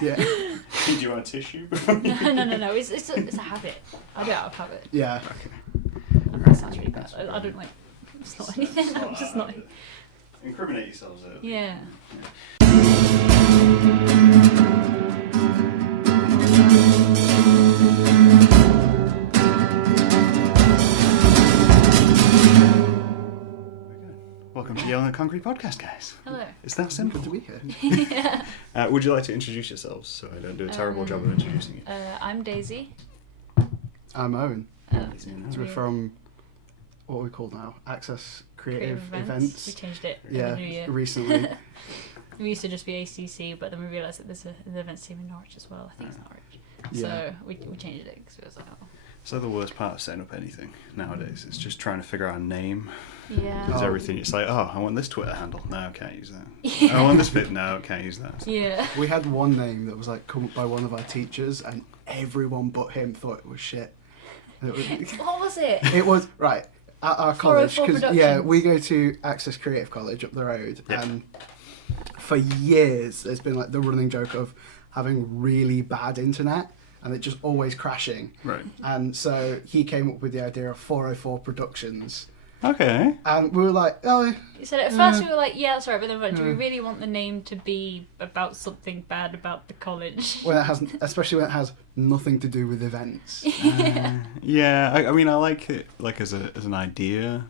Yeah. Do you want a tissue? No. It's a habit. I do it out of habit. Yeah. Okay. That sounds really bad. I don't like. It's not anything. I'm just not. Incriminate yourselves early. Yeah. Welcome to Yellow and Concrete Podcast, guys. Hello. It's that simple. Good to be here. Yeah. Would you like to introduce yourselves so I don't do a terrible job of introducing you? I'm Daisy. I'm Owen. Oh, So we're from what are we called now? Access Creative We Events. changed it in Yeah, the new year. recently. We used to just be ACC, but then we realised that there's an events team in Norwich as well. I think it's Norwich. Yeah. So we changed it because it was like, oh. So the worst part of setting up anything nowadays is just trying to figure out a name. Yeah. Because Oh. everything, it's like, oh, I want this Twitter handle. No, I can't use that. Yeah. I want this bit. No, I can't use that. Yeah. We had one name that was like come up by one of our teachers, and everyone but him thought it was shit. And What was it? it was right at our college 404 yeah, we Productions. go to Access Creative College up the road, Yep. and for years there's been like the running joke of having really bad internet and it just always crashing. Right. And so he came up with the idea of 404 Productions. Okay. And we were like, oh, You said at first we were like, yeah, that's right, but then we went, do we really want the name to be about something bad about the college? when it has, especially when it has nothing to do with events. Yeah, I mean, I like it like as an idea,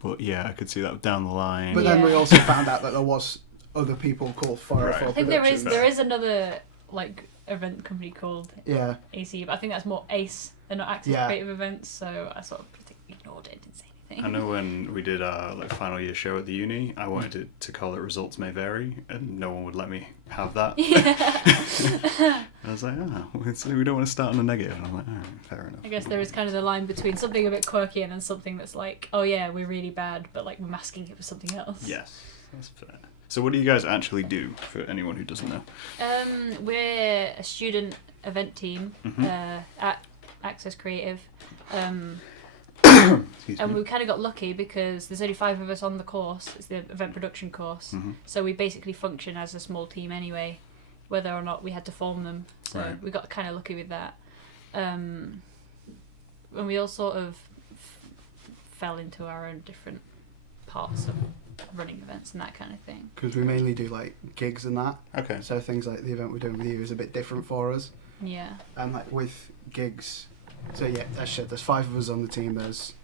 but yeah, I could see that down the line. But then we also found out that there was other people called 404 I think there Productions. is another like event company called Yeah. AC, but I think that's more ACE and not Access Yeah. Creative Events, so I sort of ignored it, didn't say anything. I know when we did our final year show at the uni, I wanted it to call it Results May Vary, and no one would let me have that. Yeah. I was like, we don't want to start on a negative. And I'm like, fair enough. I guess there is kind of the line between something a bit quirky and then something that's like, oh yeah, we're really bad, but like we're masking it with something else. Yes, that's fair. So what do you guys actually do, for anyone who doesn't know? We're a student event team at Access Creative. Excuse And me. we kind of got lucky because there's only 5 of us on the course. It's the event production course. Mm-hmm. So we basically function as a small team anyway, whether or not we had to form them. So Right. we got kind of lucky with that. And we all sort of fell into our own different parts of running events and that kind of thing. Because we mainly do like gigs and that. Okay. So things like the event we're doing with you is a bit different for us. Yeah. And like with gigs, so yeah, as I said, there's 5 of us on the team. There's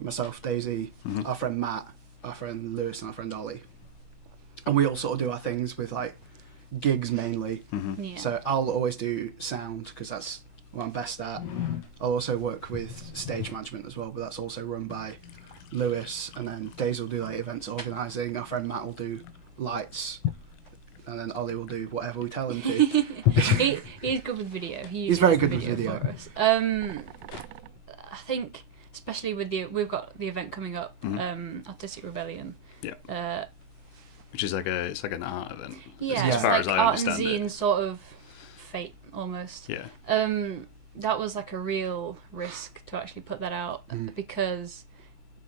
myself, Daisy, Mhm. our friend Matt, our friend Lewis, and our friend Ollie. And we all sort of do our things with like gigs mainly. Mm-hmm. Yeah. So I'll always do sound because that's what I'm best at. I'll also work with stage management as well, but that's also run by Lewis. And then Daisy will do like events organising. Our friend Matt will do lights. And then Ollie will do whatever we tell him to. He's good with video. He's very good with video. for us. I think, especially with we've got the event coming up, Artistic Rebellion. Yeah. Which is it's like an art event. Yeah, As it's far like as I art and understand it. zine sort of fate almost. Yeah. That was like a real risk to actually put that out because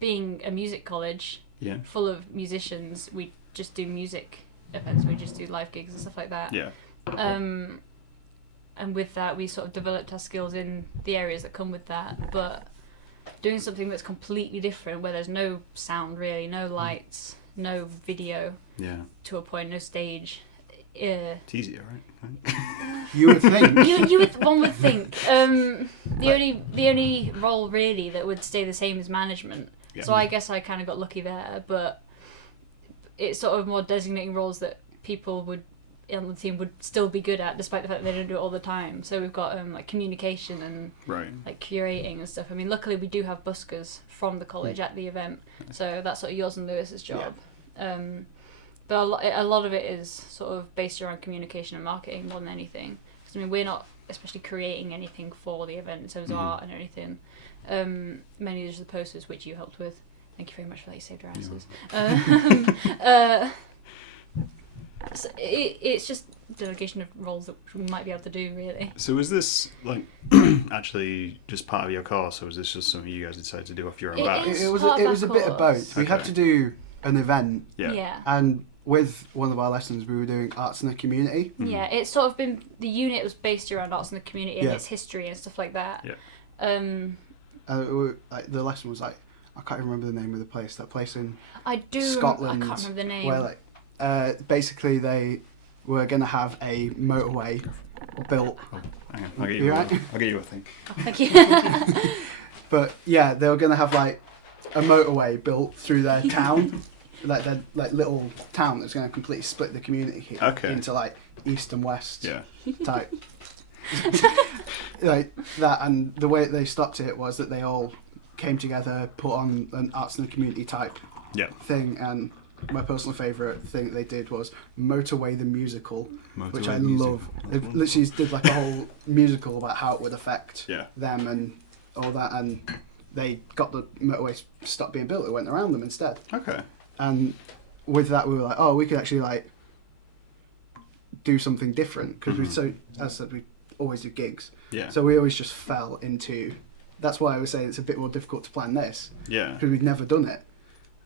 being a music college Yeah. full of musicians, we just do music events, we just do live gigs and stuff like that. Yeah. And with that, we sort of developed our skills in the areas that come with that. But doing something that's completely different, where there's no sound really, no lights, no video Yeah. to a point, no stage. It's easier, right? You would think. One would think. The only role really that would stay the same is management. Yeah. So I guess I kind of got lucky there, but it's sort of more designating roles that people would on the team would still be good at, despite the fact that they don't do it all the time. So we've got like communication and Right. like curating and stuff. I mean, luckily we do have buskers from the college at the event, so that's sort of yours and Lewis's job. But a lot of it is sort of based around communication and marketing more than anything. 'Cause, I mean, we're not especially creating anything for the event in terms of art and anything. Mainly just the posters, which you helped with. Thank you very much for that. You saved our asses. So it's just delegation of roles that we might be able to do, really. So was this like actually just part of your course, or was this just something you guys decided to do off your own It bat? is. It was part of it our was a bit of course. both. We had Okay. to do an event, Yeah. and with one of our lessons, we were doing arts in the community. Yeah, it's sort of been, the unit was based around arts in the community and Yeah. its history and stuff like that. Yeah. Like the lesson was like, I can't remember the name of the place. That place in I do. Scotland, I can't remember the name. where like basically they were gonna have a motorway built. Oh, hang on, I'll get You you. right? I'll get you a thing. Oh, thank you. But yeah, they were gonna have like a motorway built through their town, like their like little town that's gonna completely split the community Okay. into like east and west Yeah. type. Like that, and the way they stopped it was that they all came together, put on an arts in the community type Yeah. thing, and my personal favourite thing that they did was Motorway the Musical, which I Motorway music. love. That's They wonderful. literally did like a whole musical about how it would affect Yeah. them and all that, and they got the motorway stopped being built. It went around them instead, Okay. and with that we were like, oh, we could actually like do something different because we so as I said we always do gigs, Yeah. so we always just fell into. That's why I was saying it's a bit more difficult to plan this Yeah. because we'd never done it,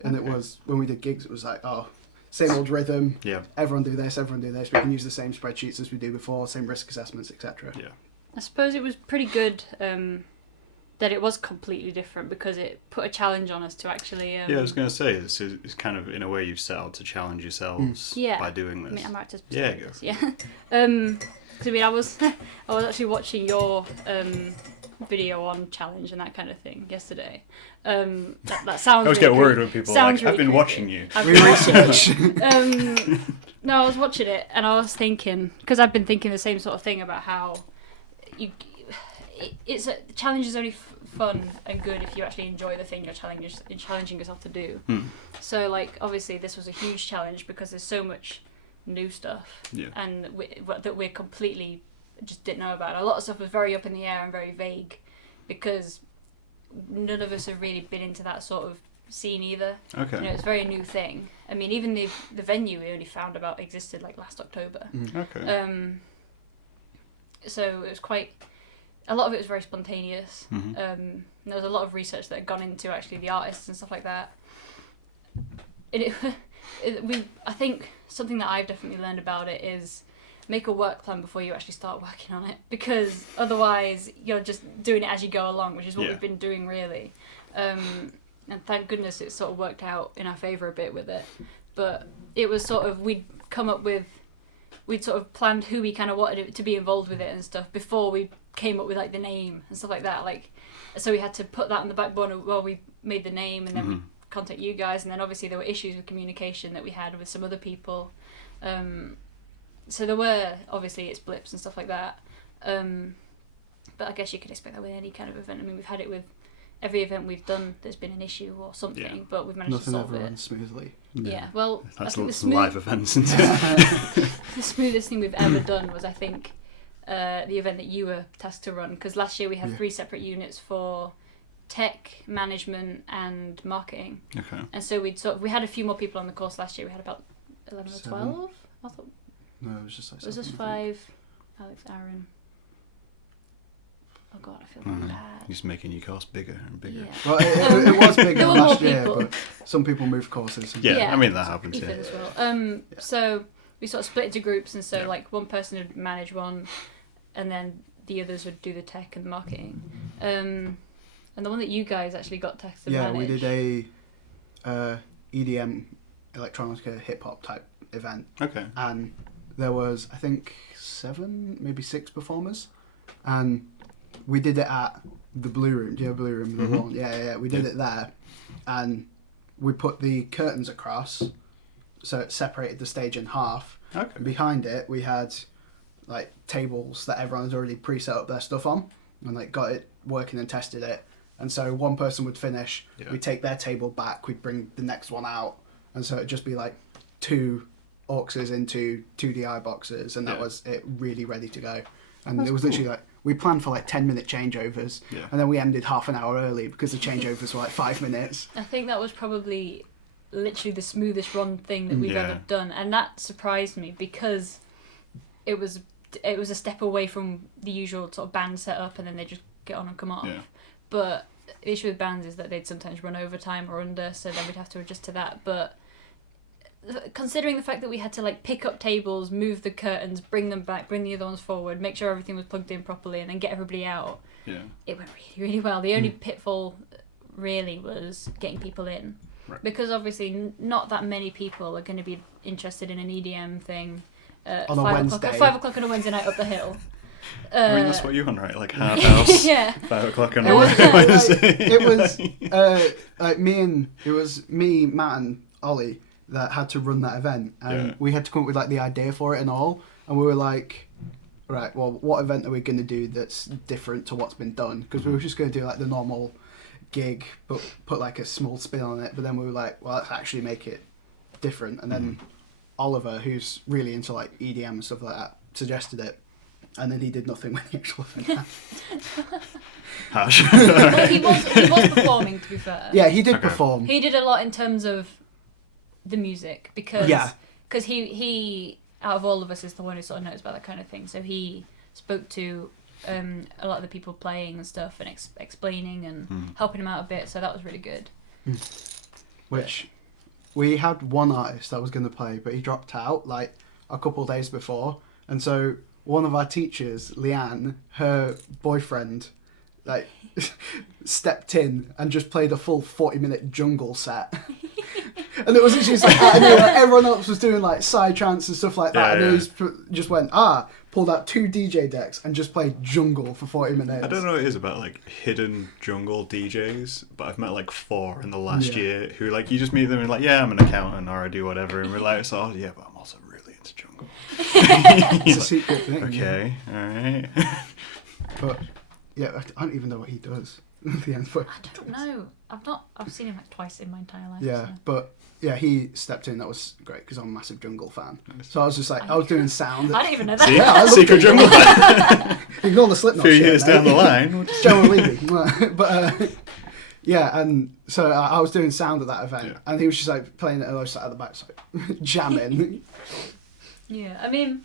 and Okay. it was when we did gigs. It was like, oh, same old rhythm. Yeah. Everyone do this. Everyone do this. We can use the same spreadsheets as we do before. Same risk assessments, etc. Yeah. I suppose it was pretty good that it was completely different because it put a challenge on us to actually. Yeah, I was going to say, it's kind of, in a way, you've set out to challenge yourselves Yeah. by doing this. I mean, I'm right to Yeah, say go. this, yeah. 'Cause I mean, I was actually watching your video on challenge and that kind of thing yesterday. That sounds. I always really get worried creepy. when people are Sounds like, I've really been creepy. watching you. I've We been watching research. it. No, I was watching it and I was thinking, because I've been thinking the same sort of thing about how the challenge is only fun and good if you actually enjoy the thing you're challenging yourself to do. So, like, obviously this was a huge challenge because there's so much new stuff Yeah. and that we completely just didn't know about. A lot of stuff was very up in the air and very vague because none of us have really been into that sort of scene either. Okay. You know, it's a very new thing. I mean, even the venue we only found about existed like last October. Okay. So it was quite. A lot of it was very spontaneous. Mhm. There was a lot of research that had gone into actually the artists and stuff like that. I think something that I've definitely learned about it is make a work plan before you actually start working on it, because otherwise you're just doing it as you go along, which is what Yeah. we've been doing really. And thank goodness it sort of worked out in our favour a bit with it. But it was sort of, we'd sort of planned who we kind of wanted to be involved with it and stuff before we came up with like the name and stuff like that. Like, so we had to put that on the back burner while we made the name, and then we contact you guys, and then obviously there were issues with communication that we had with some other people. So there were, obviously it's blips and stuff like that. But I guess you could expect that with any kind of event. I mean, we've had it with every event we've done, there's been an issue or something, Yeah. but we've managed Nothing to solve ever it. runs smoothly. Yeah, well, I That's think live events, isn't it? the smoothest thing we've ever done was, I think, the event that you were tasked to run, because last year we had 3 separate units for tech, management and marketing, Okay. and so we had a few more people on the course last year. We had about 11 or 12. I thought No, it was just like. it was just 7, I think. 5. Alex, Aaron. Oh god, I feel really bad. Just making your course bigger and bigger. Yeah. Well, it was bigger There were last more year, people. but some people moved courses. And Yeah, Yeah. I mean, that happens, Ethan yeah. as well. So we sort of split into groups, and so Yeah. like one person would manage one, and then the others would do the tech and the marketing. And the one that you guys actually got tasked to Yeah, manage. we did a EDM electronica hip hop type event, Okay. and there was, I think, 7, maybe 6 performers, and we did it at the Blue Room. Do you have Blue Room? The lawn? Yeah. We did it there, and we put the curtains across, so it separated the stage in half. Okay. And behind it, we had like tables that everyone had already pre-set up their stuff on, and like got it working and tested it. And so one person would finish, Yeah. we'd take their table back, we'd bring the next one out, and so it'd just be like 2 auxes into 2 DI boxes, and that Yeah. was it, really ready to go. And That's it was cool. literally like, we planned for like 10-minute changeovers, Yeah. and then we ended half an hour early because the changeovers were like 5 minutes. I think that was probably literally the smoothest run thing that we've Yeah. ever done, and that surprised me because it was a step away from the usual sort of band setup, and then they just get on and come off. Yeah. But the issue with bands is that they'd sometimes run overtime or under, so then we'd have to adjust to that. But considering the fact that we had to like pick up tables, move the curtains, bring them back, bring the other ones forward, make sure everything was plugged in properly, and then get everybody out. Yeah. It went really, really well. The only pitfall really was getting people in. Right. Because obviously not that many people are going to be interested in an EDM thing at On a 5 o'clock on a Wednesday night up the hill. I mean, that's what you want, right? Like hard house, Yeah. 5 o'clock on It a was, Wednesday. it was like me, Matt, and Ollie that had to run that event, and Yeah. we had to come up with like the idea for it and all, and we were like, right, well, what event are we going to do that's different to what's been done? Because we were just going to do like the normal gig, but put like a small spin on it. But then we were like, well, let's actually make it different. And then Oliver, who's really into like EDM and stuff like that, suggested it. And then he did nothing with the actual event. Harsh. Well, he was performing, to be fair. Yeah, he did Okay. perform. He did a lot in terms of the music because Yeah. he out of all of us is the one who sort of knows about that kind of thing. So he spoke to a lot of the people playing and stuff and explaining and helping him out a bit. So that was really good. Which we had one artist that was going to play, but he dropped out like a couple of days before. And so one of our teachers, Leanne, her boyfriend, like stepped in and just played a full 40-minute jungle set. And it was just like that. And then, like, everyone else was doing like side trance and stuff like that. Yeah, and then yeah. he just went, pulled out 2 DJ decks and just played jungle for 40 minutes. I don't know what it is about like hidden jungle DJs, but I've met like 4 in the last Yeah. year who like you just meet them and like, yeah, I'm an accountant or I do whatever, and we're like, so yeah, but I'm also really into jungle. It's a secret thing. Okay, all right. But yeah, I don't even know what he does at the end. But I don't know. I've seen him like twice in my entire life. yeah, so. but yeah, he stepped in. That was great because I'm a massive jungle fan. So I was just like, I was doing sound. I didn't even know that. See? Yeah, I loved Secret it. jungle. A Ignore the Slipknot few shit, years mate. down the line, we'll just... Joe and Levy. But yeah, and so I was doing sound at that event, Yeah. and he was just like playing it, and I was sat at the back, just, like, jamming. Yeah, I mean,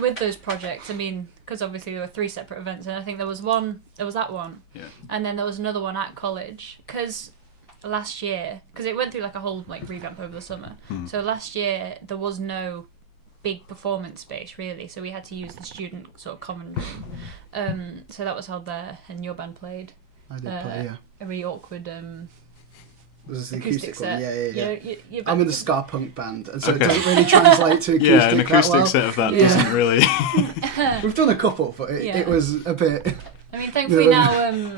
with those projects, I mean, because obviously there were 3 separate events, and I think there was that one, Yeah. and then there was another one at college, because last year, because it went through like a whole like revamp over the summer, so last year there was no big performance space really, so we had to use the student sort of common room, so that was held there, and your band played I did play, yeah. a really awkward This is the acoustic acoustic one, set. yeah. You know, your I'm band- in a ska punk band, and so Okay. it doesn't really translate to acoustic Yeah, an that acoustic well. set of that Yeah. doesn't really... We've done a couple, but it Yeah. was a bit... I mean, thankfully Yeah. now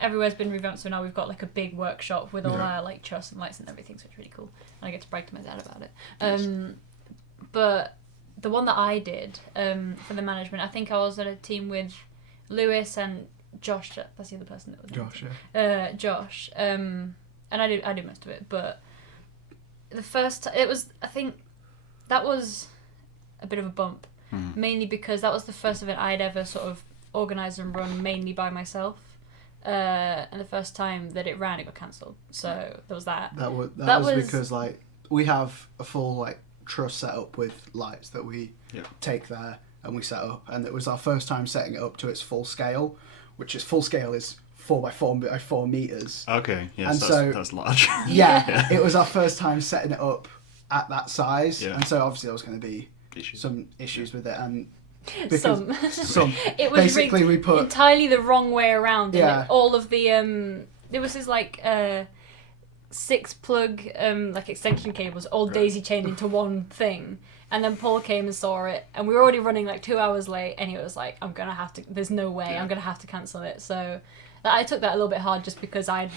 everywhere's been revamped, so now we've got like a big workshop with all Yeah. our like truss and lights and everything, so it's really cool. And I get to brag to my dad about it. But the one that I did for the management, I think I was at a team with Lewis and Josh. That's the other person that was Josh, yeah. Josh. And I did most of it, but the first it was, I think that was a bit of a bump, mainly because that was the first event I'd ever sort of organised and run mainly by myself. And the first time that it ran, it got cancelled. So there was that. That was was- because like we have a full like truss set up with lights that we take there and we set up, and it was our first time setting it up to its full scale, which is full scale is 4 by 4 by 4 meters. Okay, yes, And that's, so- that's large. Yeah, it was our first time setting it up at that size, Yeah. and so obviously there was going to be Issues. some issues with it, and because Some. It was basically rigged we put entirely the wrong way around. and Yeah. all of the there was this like 6 plug like extension cables all daisy chained into one thing, and then Paul came and saw it, and we were already running like 2 hours late, and he was like, I'm gonna have to, there's no way, I'm gonna have to cancel it. So I took that a little bit hard just because I'd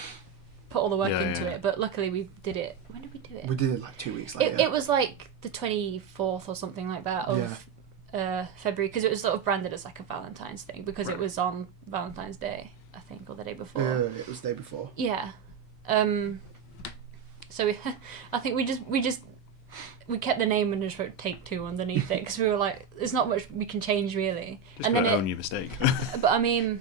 put all the work into it, but luckily we did it. When did we do it? we did it like 2 weeks later. It was like the 24th or something like that of February, because it was sort of branded as like a Valentine's thing, because it was on Valentine's Day, I think, or the day before. It was the day before. Yeah. So I think we kept the name and just wrote Take 2 underneath it, because we were like, there's not much we can change really. Just and gotta then own your mistake. but I mean,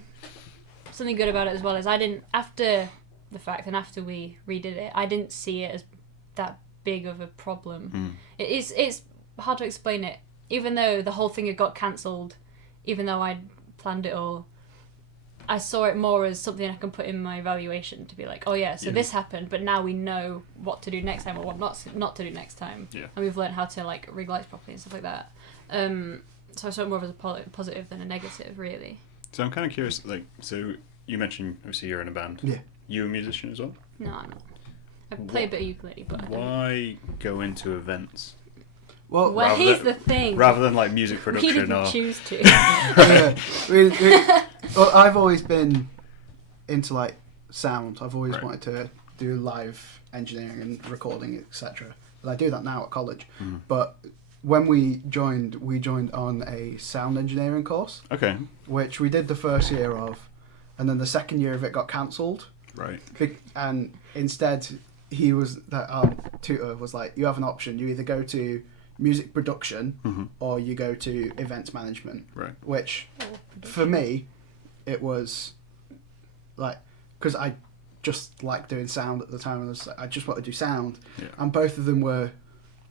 something good about it as well is I didn't, after the fact and after we redid it, I didn't see it as that big of a problem. It's hard to explain it. Even though the whole thing had got cancelled, even though I'd planned it all, I saw it more as something I can put in my evaluation to be like, oh yeah, so this happened, but now we know what to do next time or what not to do next time. Yeah. And we've learned how to like rig lights properly and stuff like that. So I saw it more as a positive than a negative, really. So I'm kind of curious, like, so you mentioned obviously you're in a band. Yeah. You a musician as well? No, I'm not. I play a bit of ukulele, but I don't. Why go into events Well, Well, rather here's than- the thing. rather than like music We production didn't or? choose to. well, I've always been into like sound. I've always Right. wanted to do live engineering and recording, etc. And I do that now at college. Mhm. But when we joined on a sound engineering course, Okay. which we did the first year of, and then the second year of it got cancelled. Right. And instead, our tutor was like, you have an option. You either go to music production Mhm. or you go to events management. Right. Which, for me, it was like, because I just liked doing sound at the time, and I just wanted to do sound, Yeah. and both of them were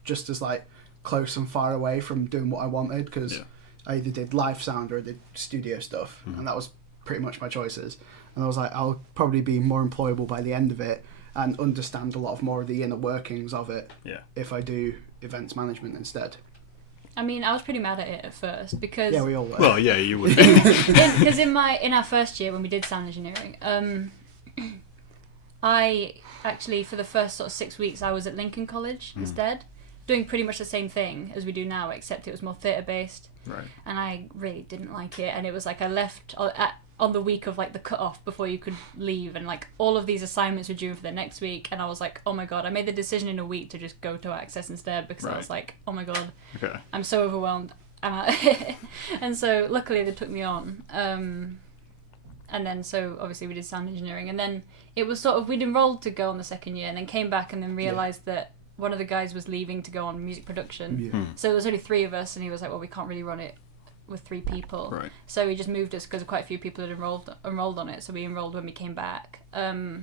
just as like close and far away from doing what I wanted, because Yeah. I either did live sound or I did studio stuff, Mhm. and that was pretty much my choices. And I was like, I'll probably be more employable by the end of it and understand a lot more of the inner workings of it Yeah. if I do events management instead. I mean, I was pretty mad at it at first because Yeah, we all were. Well, yeah, you would be. because in our first year when we did sound engineering, I actually for the first sort of 6 weeks I was at Lincoln College instead, doing pretty much the same thing as we do now, except it was more theatre based, Right. and I really didn't like it. And it was like I left on the week of like the cut-off before you could leave, and like all of these assignments were due for the next week, and I was like, oh my god, I made the decision in a week to just go to Access instead because I was like, oh my god, Okay. I'm so overwhelmed. And so luckily they took me on. And then so obviously we did sound engineering, and then it was sort of we'd enrolled to go on the second year and then came back and then realised that one of the guys was leaving to go on music production. Yeah. So there was only 3 of us, and he was like, well, we can't really run it with 3 people. Right. So he just moved us because quite a few people had enrolled on it, so we enrolled when we came back. So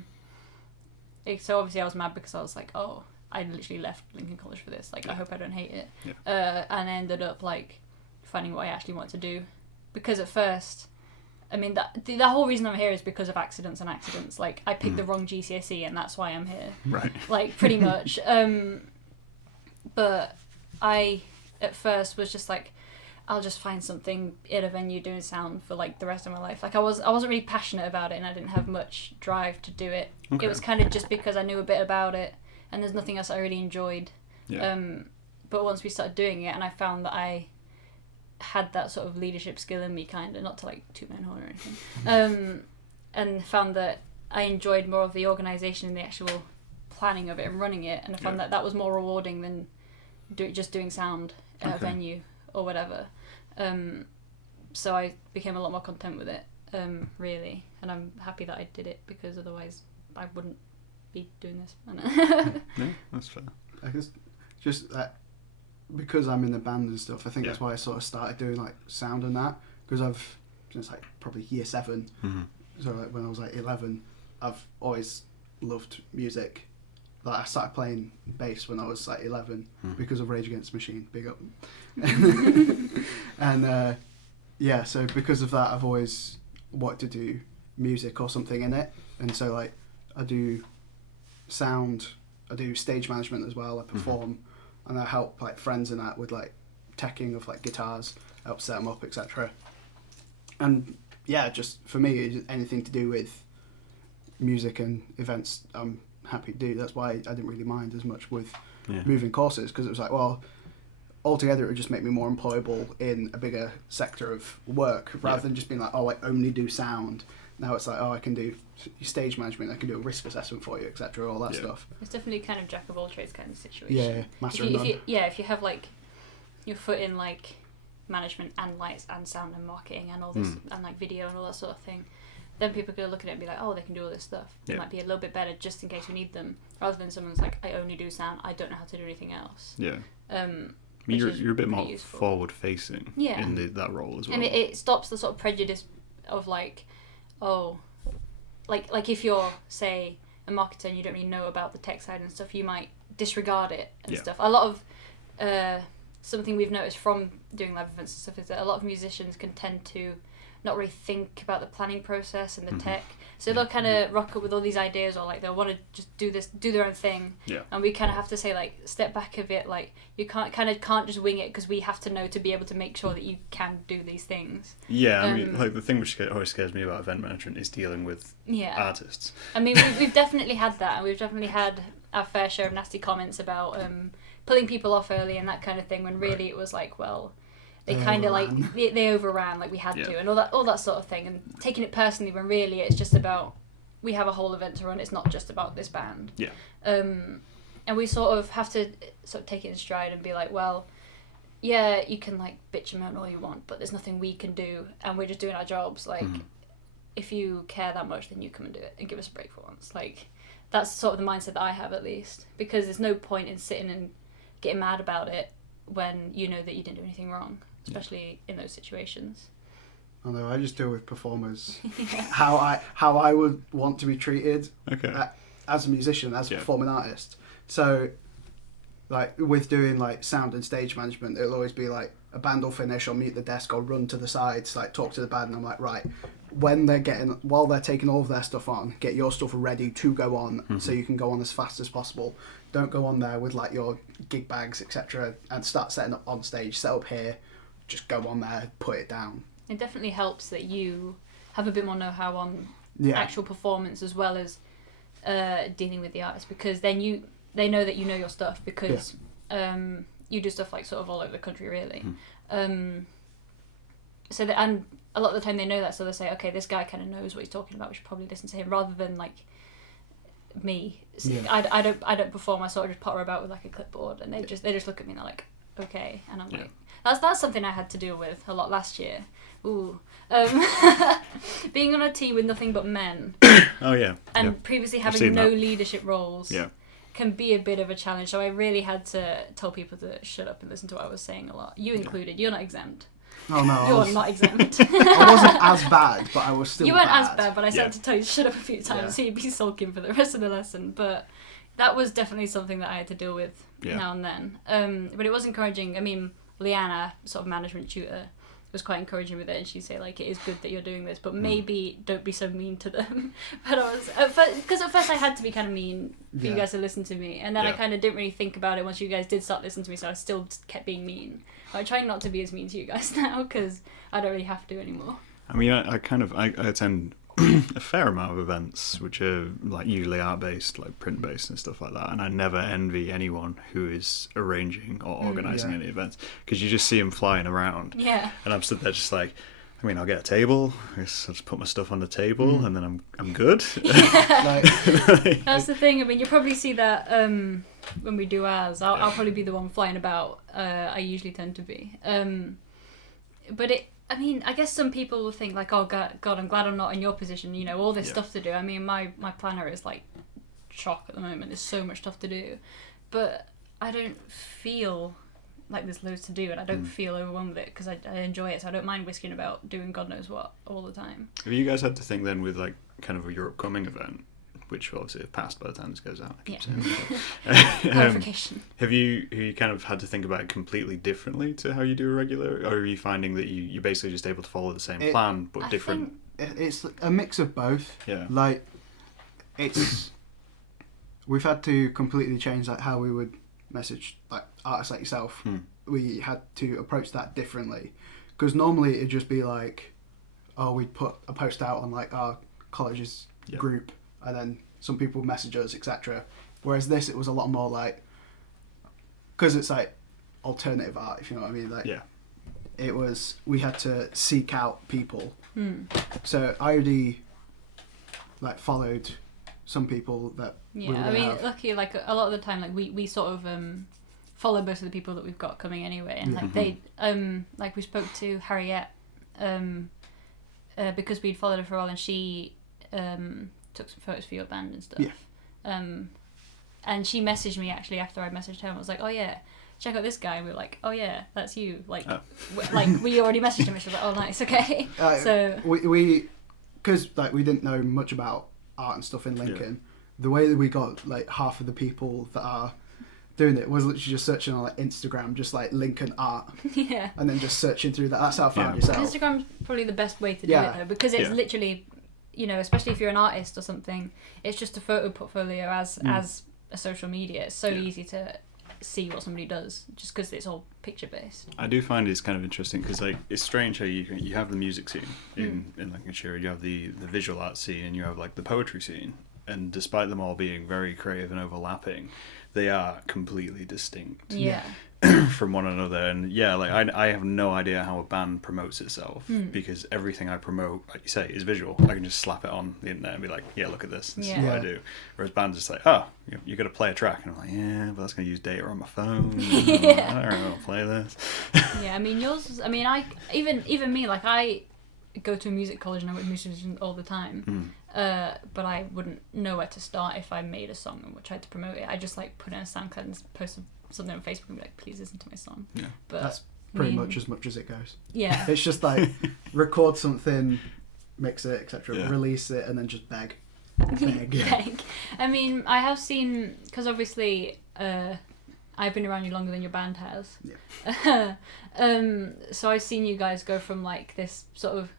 obviously I was mad because I was like, oh, I literally left Lincoln College for this. Like, I hope I don't hate it. Yeah. And I ended up like finding what I actually wanted to do, because at first, I mean, the whole reason I'm here is because of accidents. Like, I picked the wrong GCSE, and that's why I'm here. Right. Like, pretty much. But I at first was just like, I'll just find something in a venue doing sound for like the rest of my life. Like I wasn't really passionate about it, and I didn't have much drive to do it. Okay. It was kind of just because I knew a bit about it, and there's nothing else I really enjoyed. Yeah. But once we started doing it, and I found that I had that sort of leadership skill in me, kind of, not to like toot my own horn or anything, and found that I enjoyed more of the organisation and the actual planning of it and running it, and I found that that was more rewarding than just doing sound at a venue or whatever. So I became a lot more content with it, really, and I'm happy that I did it, because otherwise I wouldn't be doing this. Yeah, that's fair. I guess just that because I'm in the band and stuff, I think Yeah. that's why I sort of started doing like sound and that, because I've since like probably year 7, so like when I was like 11, I've always loved music. Like I started playing bass when I was like 11 because of Rage Against the Machine. Big up. And yeah, so because of that, I've always wanted to do music or something in it, and so like I do sound, I do stage management as well. I perform, and I help like friends and that with like teching of like guitars, help set them up, etc. And yeah, just for me, it's anything to do with music and events, I'm happy to do. That's why I didn't really mind as much with moving courses, because it was like, well, altogether it would just make me more employable in a bigger sector of work, rather than just being like, oh, I only do sound. Now it's like, oh, I can do stage management, I can do a risk assessment for you, etc., all that stuff. It's definitely kind of jack of all trades kind of situation. Yeah, master of none. If you have like your foot in like management and lights and sound and marketing and all this and like video and all that sort of thing, then people could look at it and be like, oh, they can do all this stuff. It might be a little bit better just in case we need them, rather than someone's like, I only do sound, I don't know how to do anything else. Yeah. I mean, you're a bit more useful. forward facing in that role as well. And it stops the sort of prejudice of like, oh, like if you're, say, a marketer and you don't really know about the tech side and stuff, you might disregard it and stuff. A lot of something we've noticed from doing live events and stuff is that a lot of musicians can tend to not really think about the planning process and the tech. So they'll kind of rock up with all these ideas, or like they'll want to just do their own thing. Yeah. And we kind of have to say, like, step back a bit. Like, you can't just wing it, because we have to know to be able to make sure that you can do these things. Yeah, I mean, like, the thing which always scares me about event management is dealing with artists. I mean, we've definitely had that, and we've definitely had our fair share of nasty comments about pulling people off early and that kind of thing, when really it was like, well, they kind of like they overran, like we had to, and all that sort of thing, and taking it personally when really it's just about, we have a whole event to run, it's not just about this band. Yeah. And we sort of have to sort of take it in stride and be like, well, yeah, you can like bitch and moan all you want, but there's nothing we can do, and we're just doing our jobs. Like, if you care that much, then you come and do it and give us a break for once. Like, that's sort of the mindset that I have, at least, because there's no point in sitting and getting mad about it when you know that you didn't do anything wrong, especially in those situations. Although I just deal with performers, how I would want to be treated as a musician, as a performing artist. So, like, with doing like sound and stage management, it'll always be like a band will finish, I'll mute the desk, I'll run to the sides, like talk to the band, and I'm like, right, while they're taking all of their stuff on, get your stuff ready to go on, so you can go on as fast as possible. Don't go on there with like your gig bags, etc., and start setting up on stage, set up here, just go on there, put it down. It definitely helps that you have a bit more know-how on actual performance, as well as dealing with the artist, because then they know that you know your stuff, because you do stuff like sort of all over the country, really. So that, and a lot of the time they know that, so they say, okay, this guy kind of knows what he's talking about, we should probably listen to him, rather than like me. I don't perform, I sort of just potter about with like a clipboard, and they just look at me and they're like, okay, and I'm like, that's something I had to deal with a lot last year. Ooh. Being on a team with nothing but men. And previously having no leadership roles can be a bit of a challenge. So I really had to tell people to shut up and listen to what I was saying a lot. You included. You're not exempt. Oh no, you're not exempt. I wasn't as bad, but I was still. You weren't as bad, but I said to tell you to shut up a few times, so you'd be sulking for the rest of the lesson. But that was definitely something that I had to deal with now and then. But it was encouraging. I mean, Leanna, sort of management tutor, was quite encouraging with it, and she'd say like, it is good that you're doing this, but maybe don't be so mean to them. But I was, because at first I had to be kind of mean for you guys to listen to me, and then I kind of didn't really think about it once you guys did start listening to me, so I still kept being mean. I try not to be as mean to you guys now, because I don't really have to anymore. I mean, I attend a fair amount of events which are like usually art based, like print based and stuff like that, and I never envy anyone who is arranging or organising any events, because you just see them flying around, and I'm stood there just like, I mean, I'll get a table, I'll just put my stuff on the table, and then I'm good. That's the thing. I mean, you'll probably see that when we do ours. I'll probably be the one flying about. I usually tend to be, but I mean, I guess some people will think like, oh God, I'm glad I'm not in your position, you know, all this stuff to do. I mean, my planner is like chock at the moment. There's so much stuff to do. But I don't feel like there's loads to do, and I don't feel overwhelmed with it, because I enjoy it, so I don't mind whisking about doing God knows what all the time. Have you guys had to think then with like kind of your upcoming event, which will obviously have passed by the time this goes out, I keep saying. Clarification. Have you kind of had to think about it completely differently to how you do a regular, or are you finding that you're basically just able to follow the same plan but different? It's a mix of both. Yeah. Like, we've had to completely change like how we would message like artists like yourself. We had to approach that differently, because normally it'd just be like, oh, we'd put a post out on like our college's group, and then some people message us, etc. Whereas this, it was a lot more like, because it's like alternative art, if you know what I mean. Like, it was, we had to seek out people. So I already like followed some people that. I mean, lucky, like a lot of the time, like we sort of follow most of the people that we've got coming anyway, and like they like we spoke to Harriet because we'd followed her for a while, and she took some photos for your band and stuff. And she messaged me actually after I messaged her and was like, oh yeah, check out this guy, and we were like, oh yeah, that's you, like like we already messaged him, and she was like, oh nice, okay. So we because like we didn't know much about art and stuff in Lincoln. The way that we got like half of the people that are doing it was literally just searching on like Instagram, just like Lincoln art, Yeah. and then just searching through that. That's how I found Yeah. yourself. Instagram's probably the best way to do Yeah. it though, because it's Yeah. literally, especially if you're an artist or something, it's just a photo portfolio as a social media. It's so easy to see what somebody does just because it's all picture based. I do find it's kind of interesting because like it's strange how you have the music scene in Lincolnshire, you have the visual art scene, and you have like the poetry scene, and despite them all being very creative and overlapping, they are completely distinct Yeah. from one another. And yeah, like I have no idea how a band promotes itself because everything I promote, like you say, is visual. I can just slap it on the internet and be like, yeah, look at this. This is what I do. Whereas bands just like, oh, you got to play a track, and I'm like, yeah, but that's going to use data on my phone. I don't know how to play this. Yeah, I mean yours. I mean, I even me, like I go to a music college and I work with musicians all the time. But I wouldn't know where to start if I made a song and tried to promote it. I just like put it on SoundCloud and post something on Facebook and be like, please listen to my song. Yeah. But That's pretty much as it goes. Yeah. It's just like record something, mix it, etc., Yeah. release it, and then just beg. Beg. I mean, I have seen, because obviously I've been around you longer than your band has. Yeah. So I've seen you guys go from like this sort of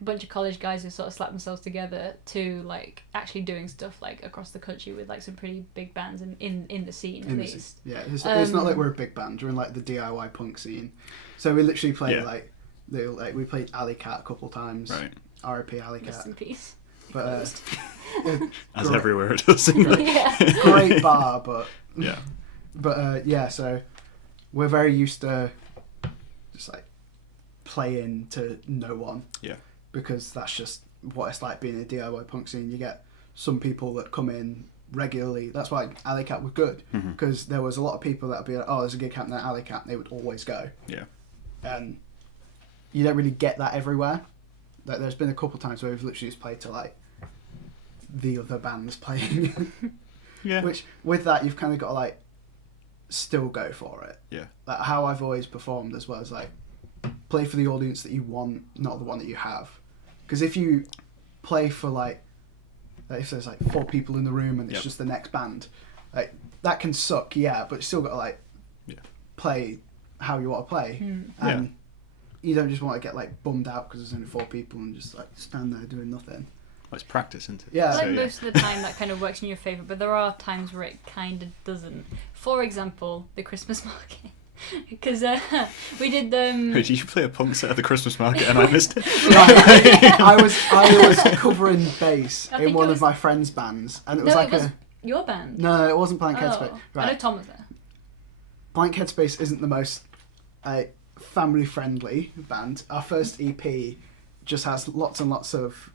bunch of college guys who sort of slap themselves together to like actually doing stuff like across the country with like some pretty big bands in the scene at least. Yeah, it's not like we're a big band. We're in like the DIY punk scene, so we literally play we played Alley Cat a couple times. Right. R.I.P. Alley Rest Cat. in peace. But As great- everywhere it does. Yeah. great bar, but Yeah. so we're very used to just like playing to no one. Yeah. Because that's just what it's like being in a DIY punk scene. You get some people that come in regularly. That's why Alley Cat was good, because there was a lot of people that would be like, oh, there's a gig happening at Alley Cat, and they would always go. Yeah. And you don't really get that everywhere. Like, there's been a couple of times where we've literally just played to like the other bands playing. Yeah. Which with that you've kind of got to like still go for it. Yeah. Like how I've always performed as well as like play for the audience that you want, not the one that you have. Because if you play for like if there's like 4 people in the room and it's just the next band, like that can suck, yeah, but you still got to like play how you want to play. And you don't just want to get like bummed out because there's only 4 people and just like stand there doing nothing. Well, it's practice, isn't it? Yeah. Like most of the time that kind of works in your favour, but there are times where it kind of doesn't. For example, the Christmas market. Because we did Wait, did you play a punk set at the Christmas market and I missed it? I was covering bass I in think one it of was- my friend's bands, and it was No, like it was your band. no, it wasn't Blank Oh, Headspace. I know Right, Tom was there. Blank Headspace isn't the most family friendly band. Our first EP just has lots and lots of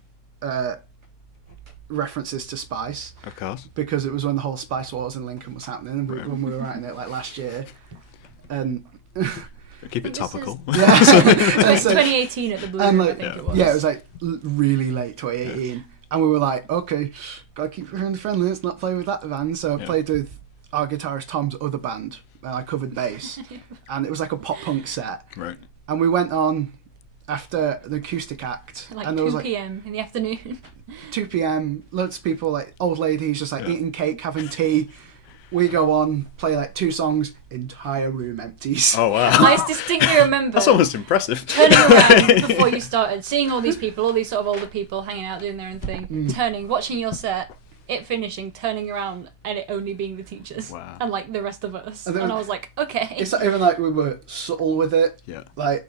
references to Spice, Of course. because it was when the whole Spice Wars in Lincoln was happening, and when we were writing it like last year, and Keep it This topical. yeah. And so- 2018 at the Blue and Room, like, I think it was. yeah, it was like really late 2018, and we were like, okay, gotta keep it friendly, friendly. Let's not play with that band. So I played with our guitarist Tom's other band, and I covered bass, and it was like a pop punk set. Right. And we went on after the acoustic act, Like and there 2 was like p.m. in the afternoon. 2 p.m. Loads of people, like old ladies, just like eating cake, having tea. We go on, play like 2 songs, entire room empties. Oh, wow. I distinctly remember That's almost impressive. turning around before you started, seeing all these people, all these sort of older people hanging out doing their own thing, turning, watching your set, it finishing, turning around, and it only being the teachers. Wow. And like the rest of us. And And, then- I was like, okay. It's not even like we were subtle with it. Yeah. Like,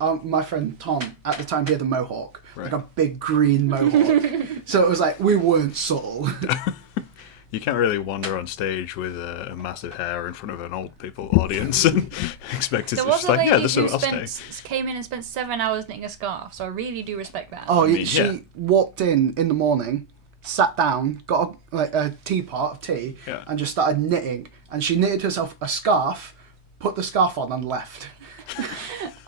my friend Tom, at the time, he had a mohawk, like Right. a big green mohawk. So it was like, we weren't subtle. You can't really wander on stage with a massive hair in front of an old people audience and expect it There to was just a like, yeah, lady this who is I'll stay. came in and spent 7 hours knitting a scarf, so I really do respect that. Oh, mean, she yeah. walked in the morning, sat down, got a teapot of tea, Yeah. and just started knitting. And she knitted herself a scarf, put the scarf on, and left.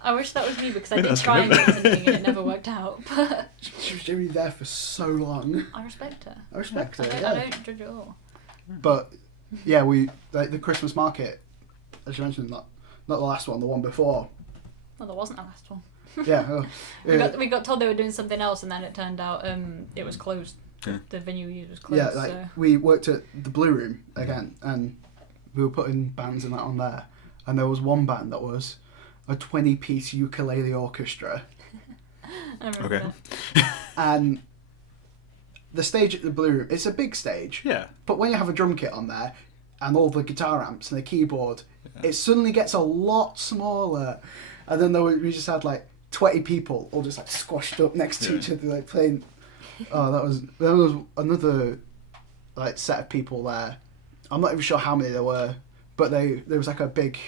I wish that was me because I Maybe did that's try and get commitment. into knitting and it never worked out. But She was really there for so long. I respect her. I respect her. I Yeah. don't judge at all. But yeah, we like the Christmas market, as you mentioned, not the last one, the one before. Well, there wasn't a last one. Yeah. We got told they were doing something else, and then it turned out it was closed. Yeah. The venue we used was closed. Yeah, like so. we worked at the Blue Room again, and we were putting bands and that on there, and there was one band that was a 20-piece ukulele orchestra. I remember Okay. that. And the stage at the Blue Room, it's a big stage. Yeah. But when you have a drum kit on there and all the guitar amps and the keyboard, it suddenly gets a lot smaller. And then we just had like 20 people all just like squashed up next to each other, like playing. Oh, there was another like set of people there. I'm not even sure how many there were, but there was like a big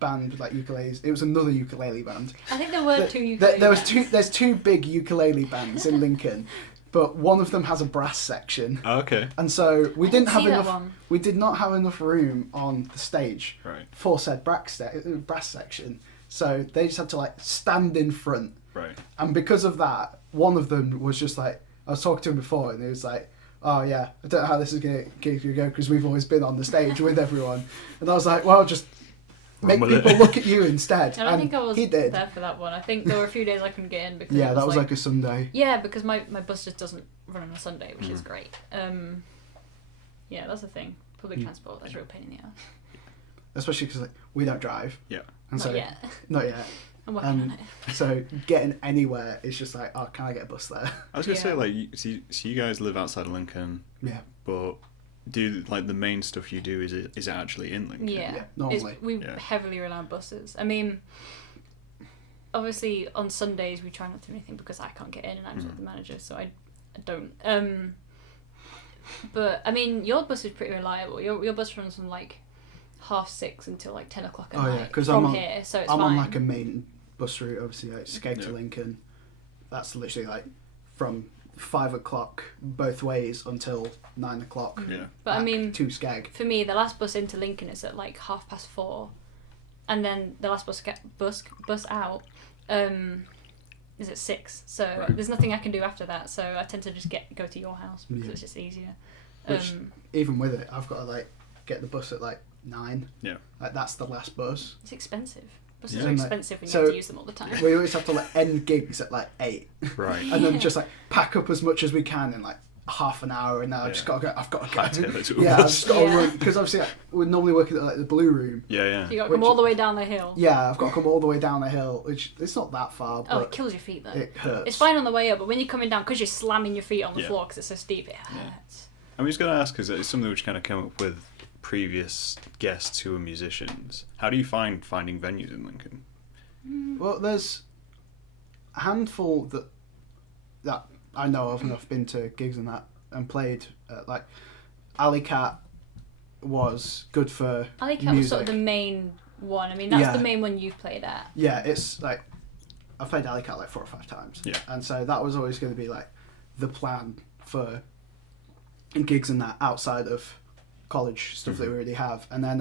band with like ukuleles. It was another ukulele band. I think there were two ukulele bands. There's two big ukulele bands in Lincoln, but one of them has a brass section. Oh, okay. And so we didn't have see that enough. one. We did not have enough room on the stage Right. for said brass section. So they just had to like stand in front. Right. And because of that, one of them was just like, I was talking to him before, and he was like, "Oh yeah, I don't know how this is gonna go because we've always been on the stage with everyone." And I was like, "Well, just make Run with people it." look at you instead." I don't and think I was he did. there for that one. I think there were a few days I couldn't get in because Yeah, it that was like a Sunday. Yeah, because my bus just doesn't run on a Sunday, which Mm. is great. Yeah, that's the thing. Public transport, that's a real pain in the ass. Especially because like, we don't drive. Yeah. And Not so yet. not yet. I'm working on it. So getting anywhere is just like, oh, can I get a bus there? I was gonna say Yeah. like, so you guys live outside of Lincoln, Yeah. but do like the main stuff you do is it actually in Lincoln? Yeah, normally. we Yeah. heavily rely on buses. I mean, obviously on Sundays we try not to do anything because I can't get in and I'm sort of the manager, so I don't. But I mean, your bus is pretty reliable. Your bus runs from like 6:30 until like 10 o'clock at night 'cause from I'm on, here, so it's I'm fine. on like a main bus route, obviously, like Skeg to Yeah. Lincoln. That's literally like from 5 o'clock both ways until 9 o'clock. Yeah. But I back mean, to Skeg. for me, the last bus into Lincoln is at like 4:30, and then the last bus out is at 6. So Right. there's nothing I can do after that. So I tend to just go to your house because Yeah. it's just easier. Which, even with it, I've got to like get the bus at like 9. Yeah. Like that's the last bus. It's expensive. Buses Yeah. are Isn't it? expensive when you So- have to use them all the time. We always have to like end gigs at like 8, Right. and then just like pack up as much as we can in like half an hour, and now I've Yeah. just got to go. I've got to go. Hightail it to a Yeah, I've bus. just got to Yeah. run because obviously like, we're normally working at like the Blue Room. Yeah, yeah. So you got to come Which- all the way down the hill. Yeah, I've got to come all the way down the hill, which it's not that far, Oh, it but kills your feet though. it hurts. It's fine on the way up, but when you're coming down, because you're slamming your feet on the Yeah. floor because it's so steep, it Yeah. hurts. I'm just going to ask, because it's something which kind of came up with previous guests who are musicians. How do you finding venues in Lincoln? Well, there's a handful that I know of, and I've been to gigs and that and played. Like Alley Cat was good for Alley Cat music. was sort of the main one. I mean, that's Yeah. the main one you've played at. Yeah, it's like I've played Alley Cat like 4 or 5 times. Yeah. And so that was always going to be like the plan for gigs and that outside of college stuff that we already have. And then